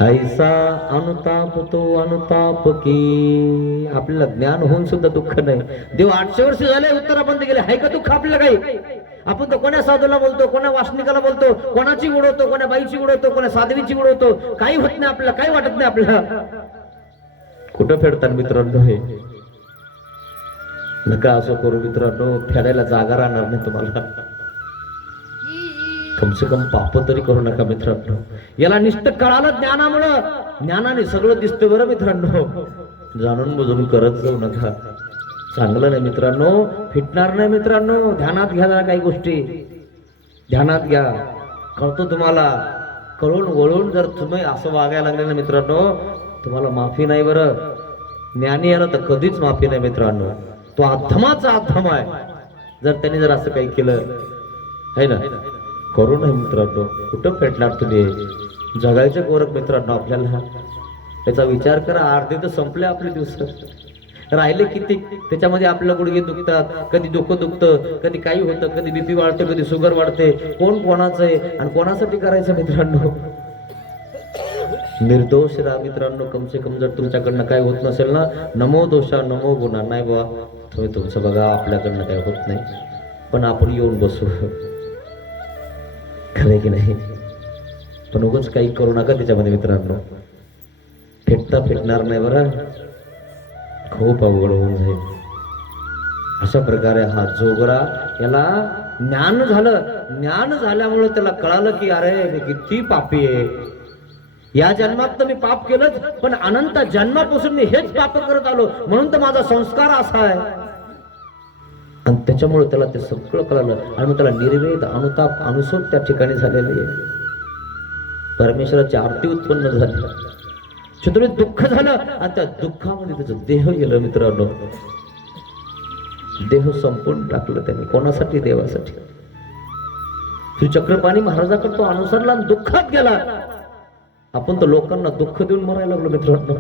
ऐसा अनुताप तो अनुताप की. आपल्याला ज्ञान होऊन सुद्धा दुःख नाही. देव 800 वर्ष झाले उत्तरापर्यंत गेले, हाय का दुःख आपल्याला काही? आपण तर कोण्या साधूला बोलतो, कोणा वासनिकाला बोलतो, कोणाची उडवतो, कोणा बाईची उडवतो, कोणा साध्वीची उडवतो, काही होत नाही आपल्याला, काही वाटत नाही आपल्याला. कुठं फेडतात मित्रांनो हे? नका असं करू मित्रांनो, फेडायला जागा राहणार नाही तुम्हाला. कमसे कम पाप तरी करू नका मित्रांनो. याला निष्ठ कळालं ज्ञानामुळं. ज्ञानाने सगळं दिसतं बरं मित्रांनो. जाणून बुजून करत जाऊ नका, चांगलं नाही मित्रांनो, फिटणार नाही मित्रांनो. ध्यानात घ्या जरा काही गोष्टी, ध्यानात घ्या. कळतो तुम्हाला. कळून वळून जर तुम्ही असं वागायला लागले ना मित्रांनो, तुम्हाला माफी नाही बरं. ज्ञानी याला तर कधीच माफी नाही मित्रांनो. तो अधमाचा अधम आहे जर त्याने जर असं काही केलं आहे ना. करू नये मित्रांनो. कुठं फेटणार तुम्ही? जगायचे गोरख मित्रांनो आपल्याला. त्याचा विचार करा. अर्धे तर संपले आपले दिवस, राहिले किती? त्याच्यामध्ये आपल्याला गुडघे दुखतात, कधी डोकं दुखतं, कधी काही होतं, कधी बीपी वाढते, कधी शुगर वाढते. कोण कोणाचं आहे आणि कोणासाठी करायचं मित्रांनो? निर्दोष राहा मित्रांनो. कमसे कम जर तुमच्याकडनं काय होत नसेल ना, नमो दोषा नमो गुणा. नाही बा तुम्ही तुमचं बघा, आपल्याकडनं काय होत नाही, पण आपण येऊन बसू. खरं की नाही? पण उगाच काही करू नका त्याच्यामध्ये मित्रांनो. फेटणार नाही बरं, खूप अवघड होऊन जाईल. अशा प्रकारे हा जोगरा, याला ज्ञान झालं. ज्ञान झाल्यामुळे त्याला कळालं की अरे मी किती पापी आहे. या जन्मात तर मी पाप केलंच, पण अनंत जन्मापासून मी हेच पाप करत आलो, म्हणून तर माझा संस्कार असा आहे. आणि त्याच्यामुळे त्याला ते सगळं कळालं. आणि मग त्याला निर्वेद अनुताप अनुसोध त्या ठिकाणी झालेले आहे. परमेश्वराची आरती उत्पन्न झाली. चतुर्थ दुःख झालं आणि त्या दुःखामध्ये त्याचं देह गेलं मित्रांनो. देह संपून टाकलं त्याने. कोणासाठी? देवासाठी. श्री चक्रपाणी महाराजाकडे तो अनुसरला, दुःखात गेला. आपण तर लोकांना दुःख देऊन मरायला लागलो मित्रांनो.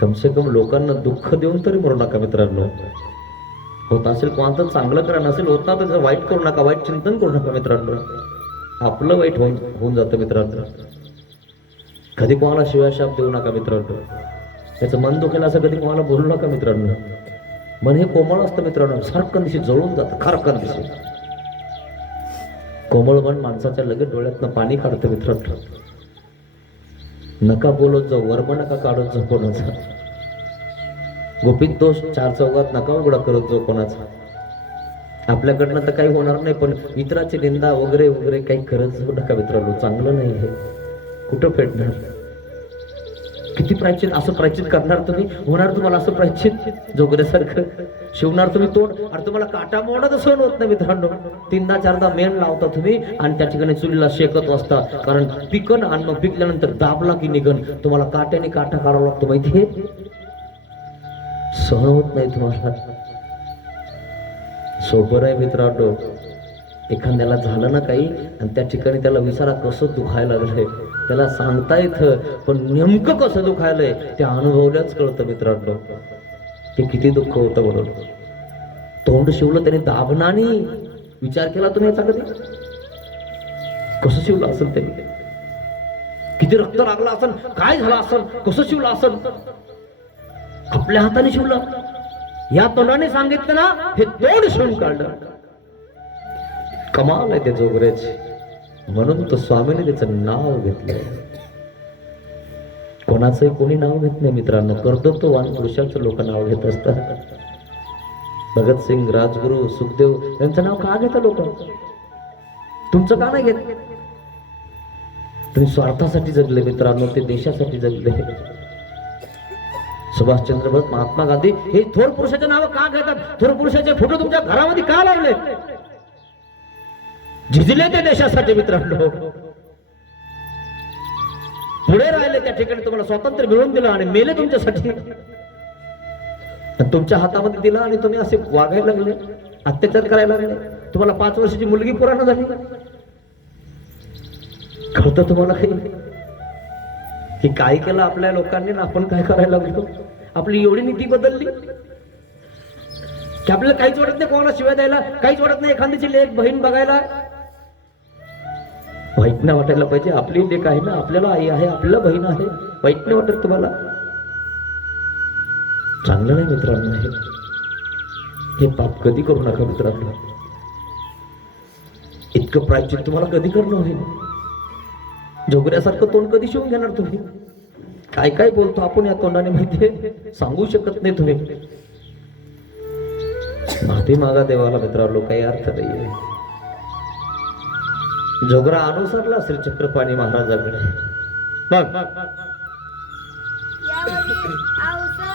कमसे कम लोकांना दुःख देऊन तरी मरू नका मित्रांनो. होत असेल कोणाचं चांगलं करा, नसेल होत ना त्याचं वाईट करू नका, वाईट चिंतन करू नका मित्रांनो. आपलं वाईट होऊन जातं मित्रांनो. कधी कोणाला शिवाशाप देऊ नका मित्रांनो. त्याचं मन दुखेल असं कधी कोणाला बोलू नका मित्रांनो. मन हे कोमळ असतं मित्रांनो, सारखं दिवशी जळून जातं, खारकन दिवशी. कोमळ मन माणसाच्या लगेच डोळ्यातनं पाणी काढतं मित्रांनो. नका बोलत जाऊ, वर्म नका काढत जाऊ कोणाचा. गोपित दोष चार चौघात नका उघडा करत जाऊ कोणाचा. आपल्याकडनं तर काही होणार नाही, पण इतराची निंदा वगैरे वगैरे काही करत जाऊ नका मित्रांनो. चांगलं नाही हे. कुठं फेडणार? किती प्रायचित असं प्रायचित करणार तुम्ही? होणार तुम्हाला असं प्रायचित जोगऱ्यासारखं? शिवणार तुम्ही तोंड, आणि तुम्हाला काटा मोडत सहन होत नाही मित्रांनो. 3दा 4दा मेण लावता तुम्ही आणि त्या ठिकाणी चुलीला शेकत असता, कारण पिकन आणि मग पिकल्यानंतर दाबला की निघन. तुम्हाला काट्याने काटा काढावा लागतो माहितीये. सहन होत नाही तुम्हाला. सोबत आहे मित्रांनो. एखाद्याला झालं ना काही आणि त्या ठिकाणी त्याला विचारा कसं दुखायला लागलंय, त्याला सांगता येतं, पण नेमकं कसं दुखायलंय ते अनुभवल्याच कळतं मित्रांनो. ते किती दुःख होतं म्हणून. तोंड शिवलं त्याने दाबनाने. विचार केला तुम्ही याचा कधी? कसं शिवलं असेल त्याने? किती रक्त लागलं असेल, काय झालं असेल, कसं शिवलं असेल? आपल्या हाताने शिवलं. या तोंडाने सांगितलं ना, हे तोंड शिवून काढलं. कमाल आहे त्या जोगऱ्याची. म्हणून तो स्वामीने त्याचं नाव घेतलं. कोणाचंही कोणी नाव घेत नाही मित्रांनो. कर्तृत्ववान पुरुषाचं लोक नाव घेत असतात. भगतसिंग, राजगुरू, सुखदेव यांचं नाव का घेता लोक? तुमचं का नाही घेत? तुम्ही स्वार्थासाठी जगले मित्रांनो, ते देशासाठी जगले. सुभाषचंद्र बोस, महात्मा गांधी हे थोर पुरुषाचे नाव का घेतात? थोर पुरुषाचे फोटो तुमच्या घरामध्ये का लावले? झिजले ते देशासाठी मित्रांनो. पुढे राहिले त्या ठिकाणी तुम्हाला स्वातंत्र्य मिळवून दिलं आणि मेले तुमच्यासाठी, आणि तुमच्या हातामध्ये दिला आणि तुम्ही असे वागायला लागले, अत्याचार करायला लागले. तुम्हाला 5 वर्षाची मुलगी पुराण झाली. कळतं तुम्हाला काही की काय केलं आपल्या लोकांनी ना आपण काय करायला लागलो. आपली एवढी नीती बदलली की आपल्याला काहीच वाटत नाही कोणाला शिवाय द्यायला, काहीच वाटत नाही एखाद्याची लेक बहीण बघायला. वाईट नाही वाटायला पाहिजे. आपली लेक आहे ना, आपल्याला आई आहे, आपल्याला बहीण आहे, वाईट नाही वाटत तुम्हाला? चांगलं नाही मित्रांनो. हे पाप कधी करू नका मित्रांनो. इतकं प्रायश्चित तुम्हाला कधी करणं होईल? जोगऱ्यासारखं तोंड कधी शिवून घेणार तुम्ही? काय काय बोलतो आपण या तोंडाने माहितीये, सांगू शकत नाही तुम्ही. माफी मागा देवाला मित्रांनो, काही अर्थ नाहीये. जोगरा अनुसरला श्री चक्रपाणी महाराजाकडे. मग यावरी औसा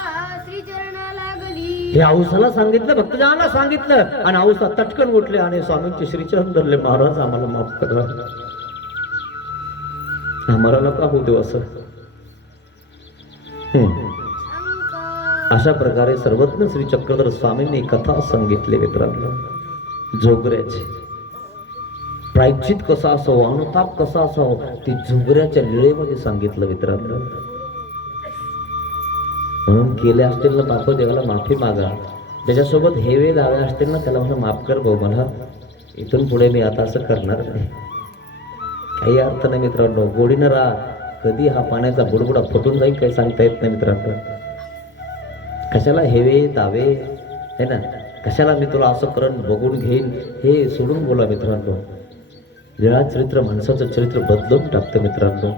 श्रीचरणा लागली. हे औसाला सांगितलं, भक्तजनाला सांगितलं, आणि औसा तटकन उठले आणि स्वामींचे श्रीचरण धरले. महाराज आम्हाला माफ करा, आम्हाला नका होऊ देव असं. अशा प्रकारे सर्वज्ञ श्री चक्रधर स्वामींनी कथा सांगितली मित्रांनो. जोगऱ्याची प्रायश्चित कसा असावं, अनुताप कसा असावं, ती जोगऱ्याच्या लीळेमध्ये सांगितलं मित्रांनो. म्हणून केले असतील ना पाप, देवाला माफी मागा. त्याच्यासोबत हेवे दावे असतील ना, त्याला म्हणा माफ कर भाऊ, मला इथून पुढे मी आता असं करणार नाही. काही अर्थ नाही मित्रांनो. गोडीनं राहा. कधी हा पाण्याचा बुडबुडा फुटून जाईल काही सांगता येत नाही मित्रांनो. कशाला हेवे दावे है ना, कशाला मी तुला असं करण बघून घेईन, हे सोडून बोला मित्रांनो. लीळा चरित्र माणसाचं चरित्र बदलून टाकतं मित्रांनो.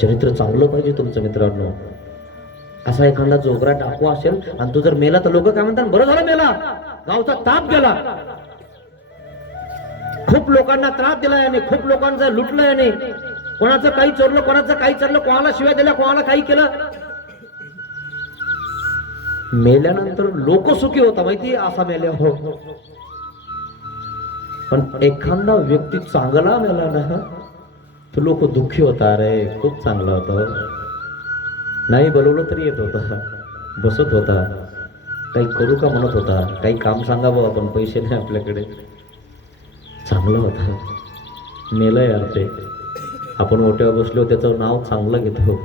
चरित्र चांगलं पाहिजे तुमचं मित्रांनो. असा एखादा जोगरा टाकू असेल आणि तो जर मेला तर लोक काय म्हणतात, बरं झालं मेला, गावचा ताप गेला. खूप लोकांना त्रास दिला याने, खूप लोकांचं लुटलं याने, कोणाचं काही चोरलं, कोणाचं काही चाललं, कोणाला शिवाय दिल्या, कोणाला काही केलं. मेल्यानंतर लोक सुखी होता माहिती असा मेल्या हो. पण एखादा व्यक्ती चांगला मेला ना, तो लोक दुःखी होता. अरे खूप चांगला होता, नाही बोलवलं तरी येत होता, बसत होता, काही करू का म्हणत होता, काही काम सांगावं आपण, पैसे नाही आपल्याकडे, चांगलं होता. मेलं यार ते. आपण ओट्यावर बसलो, त्याचं नाव चांगलं घेतो.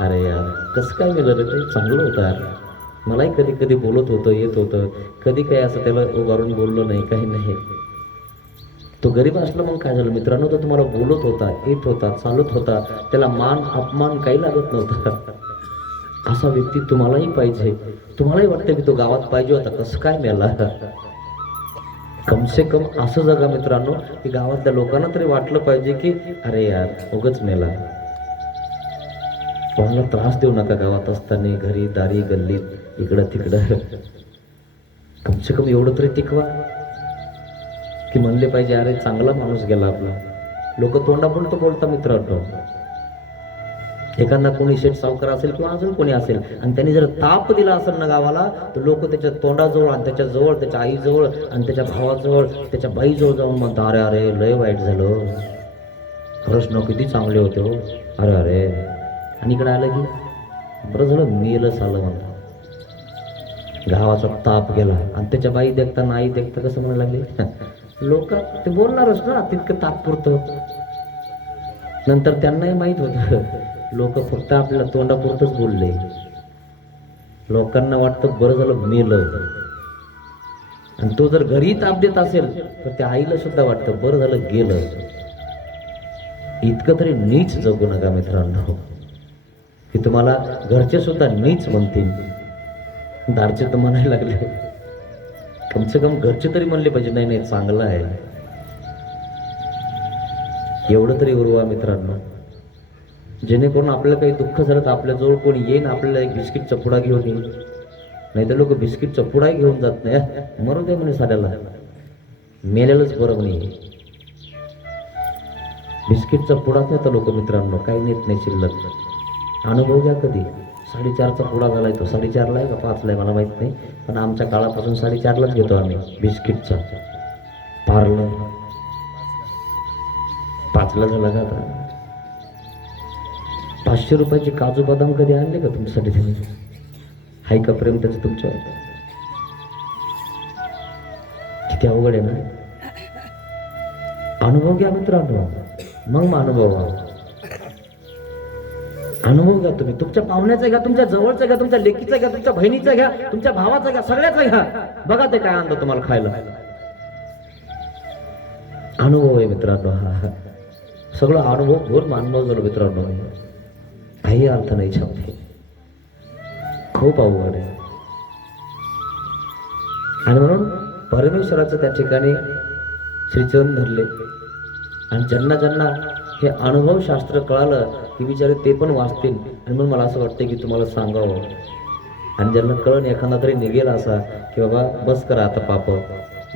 अरे यार कसं काय मेलं रे, ते चांगलं होतं यार, मलाही कधी कधी बोलत होतं, येत होतं, कधी काही असं त्याला उभारून बोललो नाही, काही नाही. तो गरीब असला मग काय झालं मित्रांनो, तो तुम्हाला बोलत होता, येत होता, चालत होता, त्याला मान अपमान काही लागत नव्हता. असा व्यक्ती तुम्हालाही पाहिजे. तुम्हालाही वाटतं की तो गावात पाहिजे होता, कसं काय मेला. कमसे कम असं जगा मित्रांनो की गावातल्या लोकांना तरी वाटलं पाहिजे की अरे यार उगच मेला. कोणाला त्रास देऊ नका गावात असताना, घरी दारी गल्लीत इकडं तिकडं. कमसे कम एवढं तरी टिकवा की म्हणले पाहिजे अरे चांगला माणूस गेला आपला. लोक तोंडापुढं तर बोलता मित्रांनो. एखादा कोणी शेठ सावकार असेल किंवा अजून कोणी असेल आणि त्यांनी जर ताप दिला असेल ना गावाला, तर लोक त्याच्या तोंडाजवळ आणि त्याच्या जवळ, त्याच्या आईजवळ आणि त्याच्या भावाजवळ, त्याच्या बाईजवळ जाऊन म्हणतात अरे अरे लय वाईट झालं, खरंच ना किती चांगले होते हो, अरे अरे. आणि इकडे आलं की बरं झालं मेलच आलं म्हणतात. गावाचा ताप गेला. आणि त्याच्या बाई देखताना आई देखता कसं म्हणायला लागले लोक, ते बोलणारच ना तितकं तात्पुरतं. नंतर त्यांनाही माहित होतं लोक फक्त आपल्याला तोंडापुरतच बोलले. लोकांना वाटतं बरं झालं मेलं. आणि तो जर घरी ताप देत असेल तर त्या आईला सुद्धा वाटतं बरं झालं गेलं. इतकं तरी नीच जगू नका मित्रांनो की तुम्हाला घरचे सुद्धा नीच म्हणतील. दारचे तर म्हणायला लागले, कमसे कम घरचे तरी म्हणले पाहिजे नाही नाही चांगलं आहे. एवढं तरी उरवा मित्रांनो, जेणेकरून आपल्याला काही दुःख झालं तर आपल्या जवळ कोणी येईन, आपल्याला एक बिस्किटचा पुडा घेऊन येईल. नाही तर लोक बिस्किटचा पुडाही घेऊन जात नाही, मरू दे म्हणे साड्याला, मेलेलंच बरं म्हणे. बिस्किटचा पुडाच नाही तर लोक मित्रांनो काही नेत नाही शिल्लक. अनुभव घ्या कधी. 4.5चा पुडा झालाय तो, 4.5ला आहे का 5ला आहे मला माहित नाही, पण आमच्या काळापासून 4.5लाच घेतो आम्ही बिस्किटचा. पार्लं 5ला झाला का आता. 500 रुपयाचे काजू बदाम कधी आणले का तुमच्यासाठी त्यांनी? हाय का प्रेम त्याचं तुमच्यावर? किती अवघड आहे ना. अनुभव घ्या मित्रांनो, मग अनुभव घ्या तुम्ही. तुमच्या पाहुण्याचा घ्या, तुमच्या जवळचा घ्या, तुमच्या लेकीचा घ्या, तुमच्या बहिणीचा घ्या, तुमच्या भावाचा घ्या, सगळ्याचा घ्या. बघा ते काय आणतं तुम्हाला खायला. अनुभव आहे मित्रांनो हा. सगळं अनुभव घेऊन अनुभव झालो मित्रांनो. काही अर्थ नाही छापते, खूप अवघड आहे. आणि म्हणून परमेश्वराचं त्या ठिकाणी श्रीचरण धरले. आणि ज्यांना ज्यांना हे अनुभवशास्त्र कळालं की बिचारे ते पण वाचतील. आणि म्हणून मला असं वाटतं की तुम्हाला सांगावं. आणि ज्यांना कळण एखादा तरी निघेल असा की बाबा बस करा आता पाप,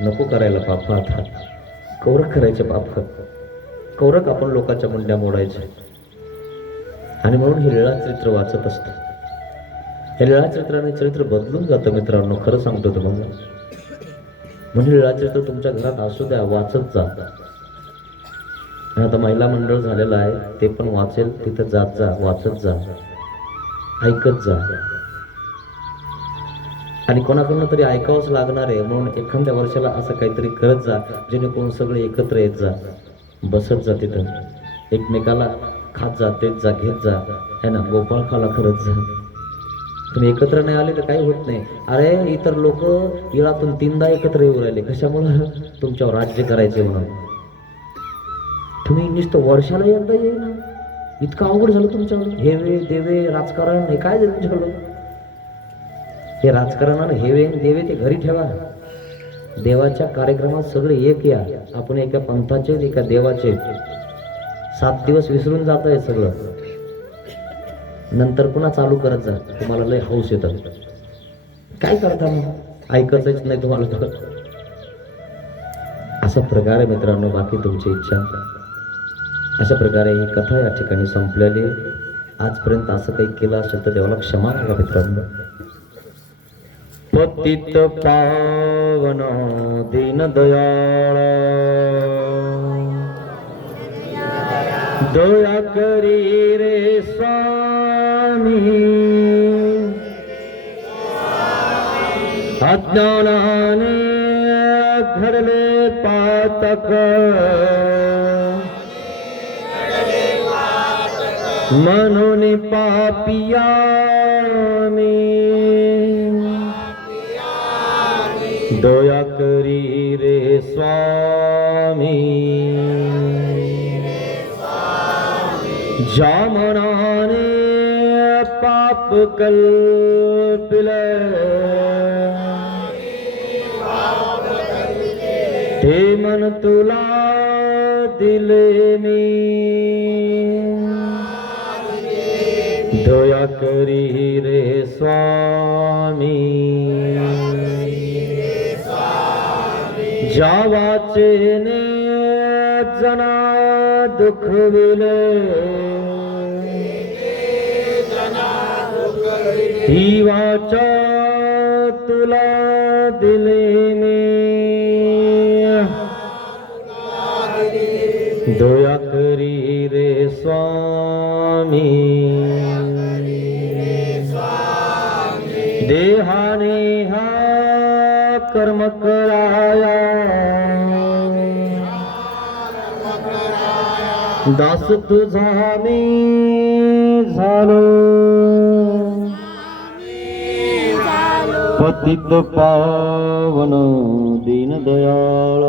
नको करायला पाप. आता कौरक करायचे पाप, कौरक आपण लोकांच्या मुंड्या मोडायचे. आणि म्हणून हे लीळा चरित्र वाचत असतं. हे लीळा चरित्राने चरित्र बदलून जातं मित्रांनो, खरं सांगतो तुम्हाला. म्हणजे लीळा चरित्र तुमच्या घरात असू द्या, वाचत जा. आणि आता महिला मंडळ झालेलं आहे, ते पण वाचेल, तिथं जात जा, वाचत जा, ऐकत जा. आणि कोणाकडनं तरी ऐकावंच लागणार आहे, म्हणून एखाद्या वर्षाला असं काहीतरी करत जा, जेणेकरून सगळे एकत्र येत जा, बसत जा तिथं, एकमेकाला खात जा, तेच जा, घेत जा, है ना. गोपाळ खाला करत जा. तुम्ही एकत्र नाही आले तर काही होत नाही. अरे इतर लोक इळातून 3दा एकत्र येऊ राहिले, कशामुळं? तुमच्यावर राज्य करायचे म्हणून. तुम्ही नुसतं वर्षाला एकदा येईल ना, इतकं अवघड झालं तुमच्यावर. हेवे देवे राजकारण हे काय झालं तुमच्याकडं? हे राजकारण आणि हेवे देवे ते घरी ठेवा. देवाच्या कार्यक्रमात सगळे एक या. आपण एका पंथाचे एका देवाचे. 7 दिवस विसरून जात आहे सगळं, नंतर पुन्हा चालू करत जा. तुम्हाला लय हौस येतात. काय करता मग? ऐकायचंच नाही तुम्हाला तर. असा प्रकार आहे मित्रांनो. बाकी तुमची इच्छा. अशा प्रकारे ही कथा या ठिकाणी संपलेली. आजपर्यंत असं काही केलं असेल तर देवाला क्षमा करा मित्रांनो. पतित पावन दीन दयाळ, दया करी रे स्वामी. अज्ञानाने घडले पातक, म्हणून पापिया मी. दया करी रे स्वामी. ज्या मनाने पाप कल्पिले, ते मन तुला दिले मी. दया करी रे स्वामी. ज्या वाचेने जना दुखविले, ही वाचा तुला दिले मी. दया करी रे स्वामी. देहाने हा कर्म कराया, दास तुझा मी झालो. पतित पावन दीन दयाळ,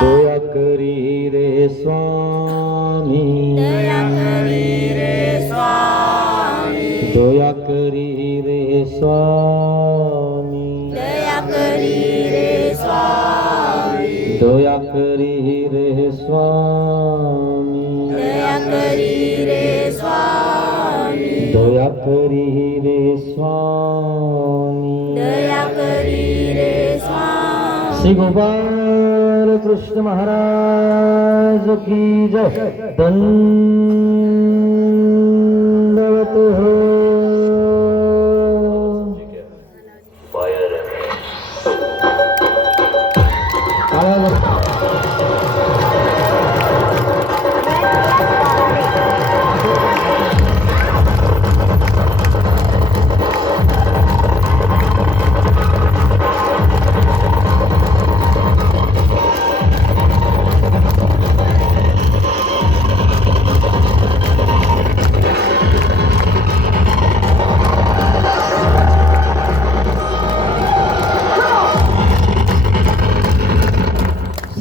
दया करी रे स्वामी. दया करी रे स्वामी. दया करी रे स्वामी. दया करी रे स्वामी. दया करी रे स्वामी. दया करी रे स्वामी. दया करी रे स्वामी. दया करी रे स्वामी. श्री गोपाल कृष्ण महाराज की जय. दंडवत हो.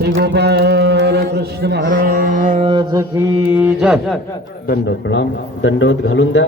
श्री गोपाल कृष्ण महाराज की जय. दंड प्रणाम. दंडवत घालून द्या.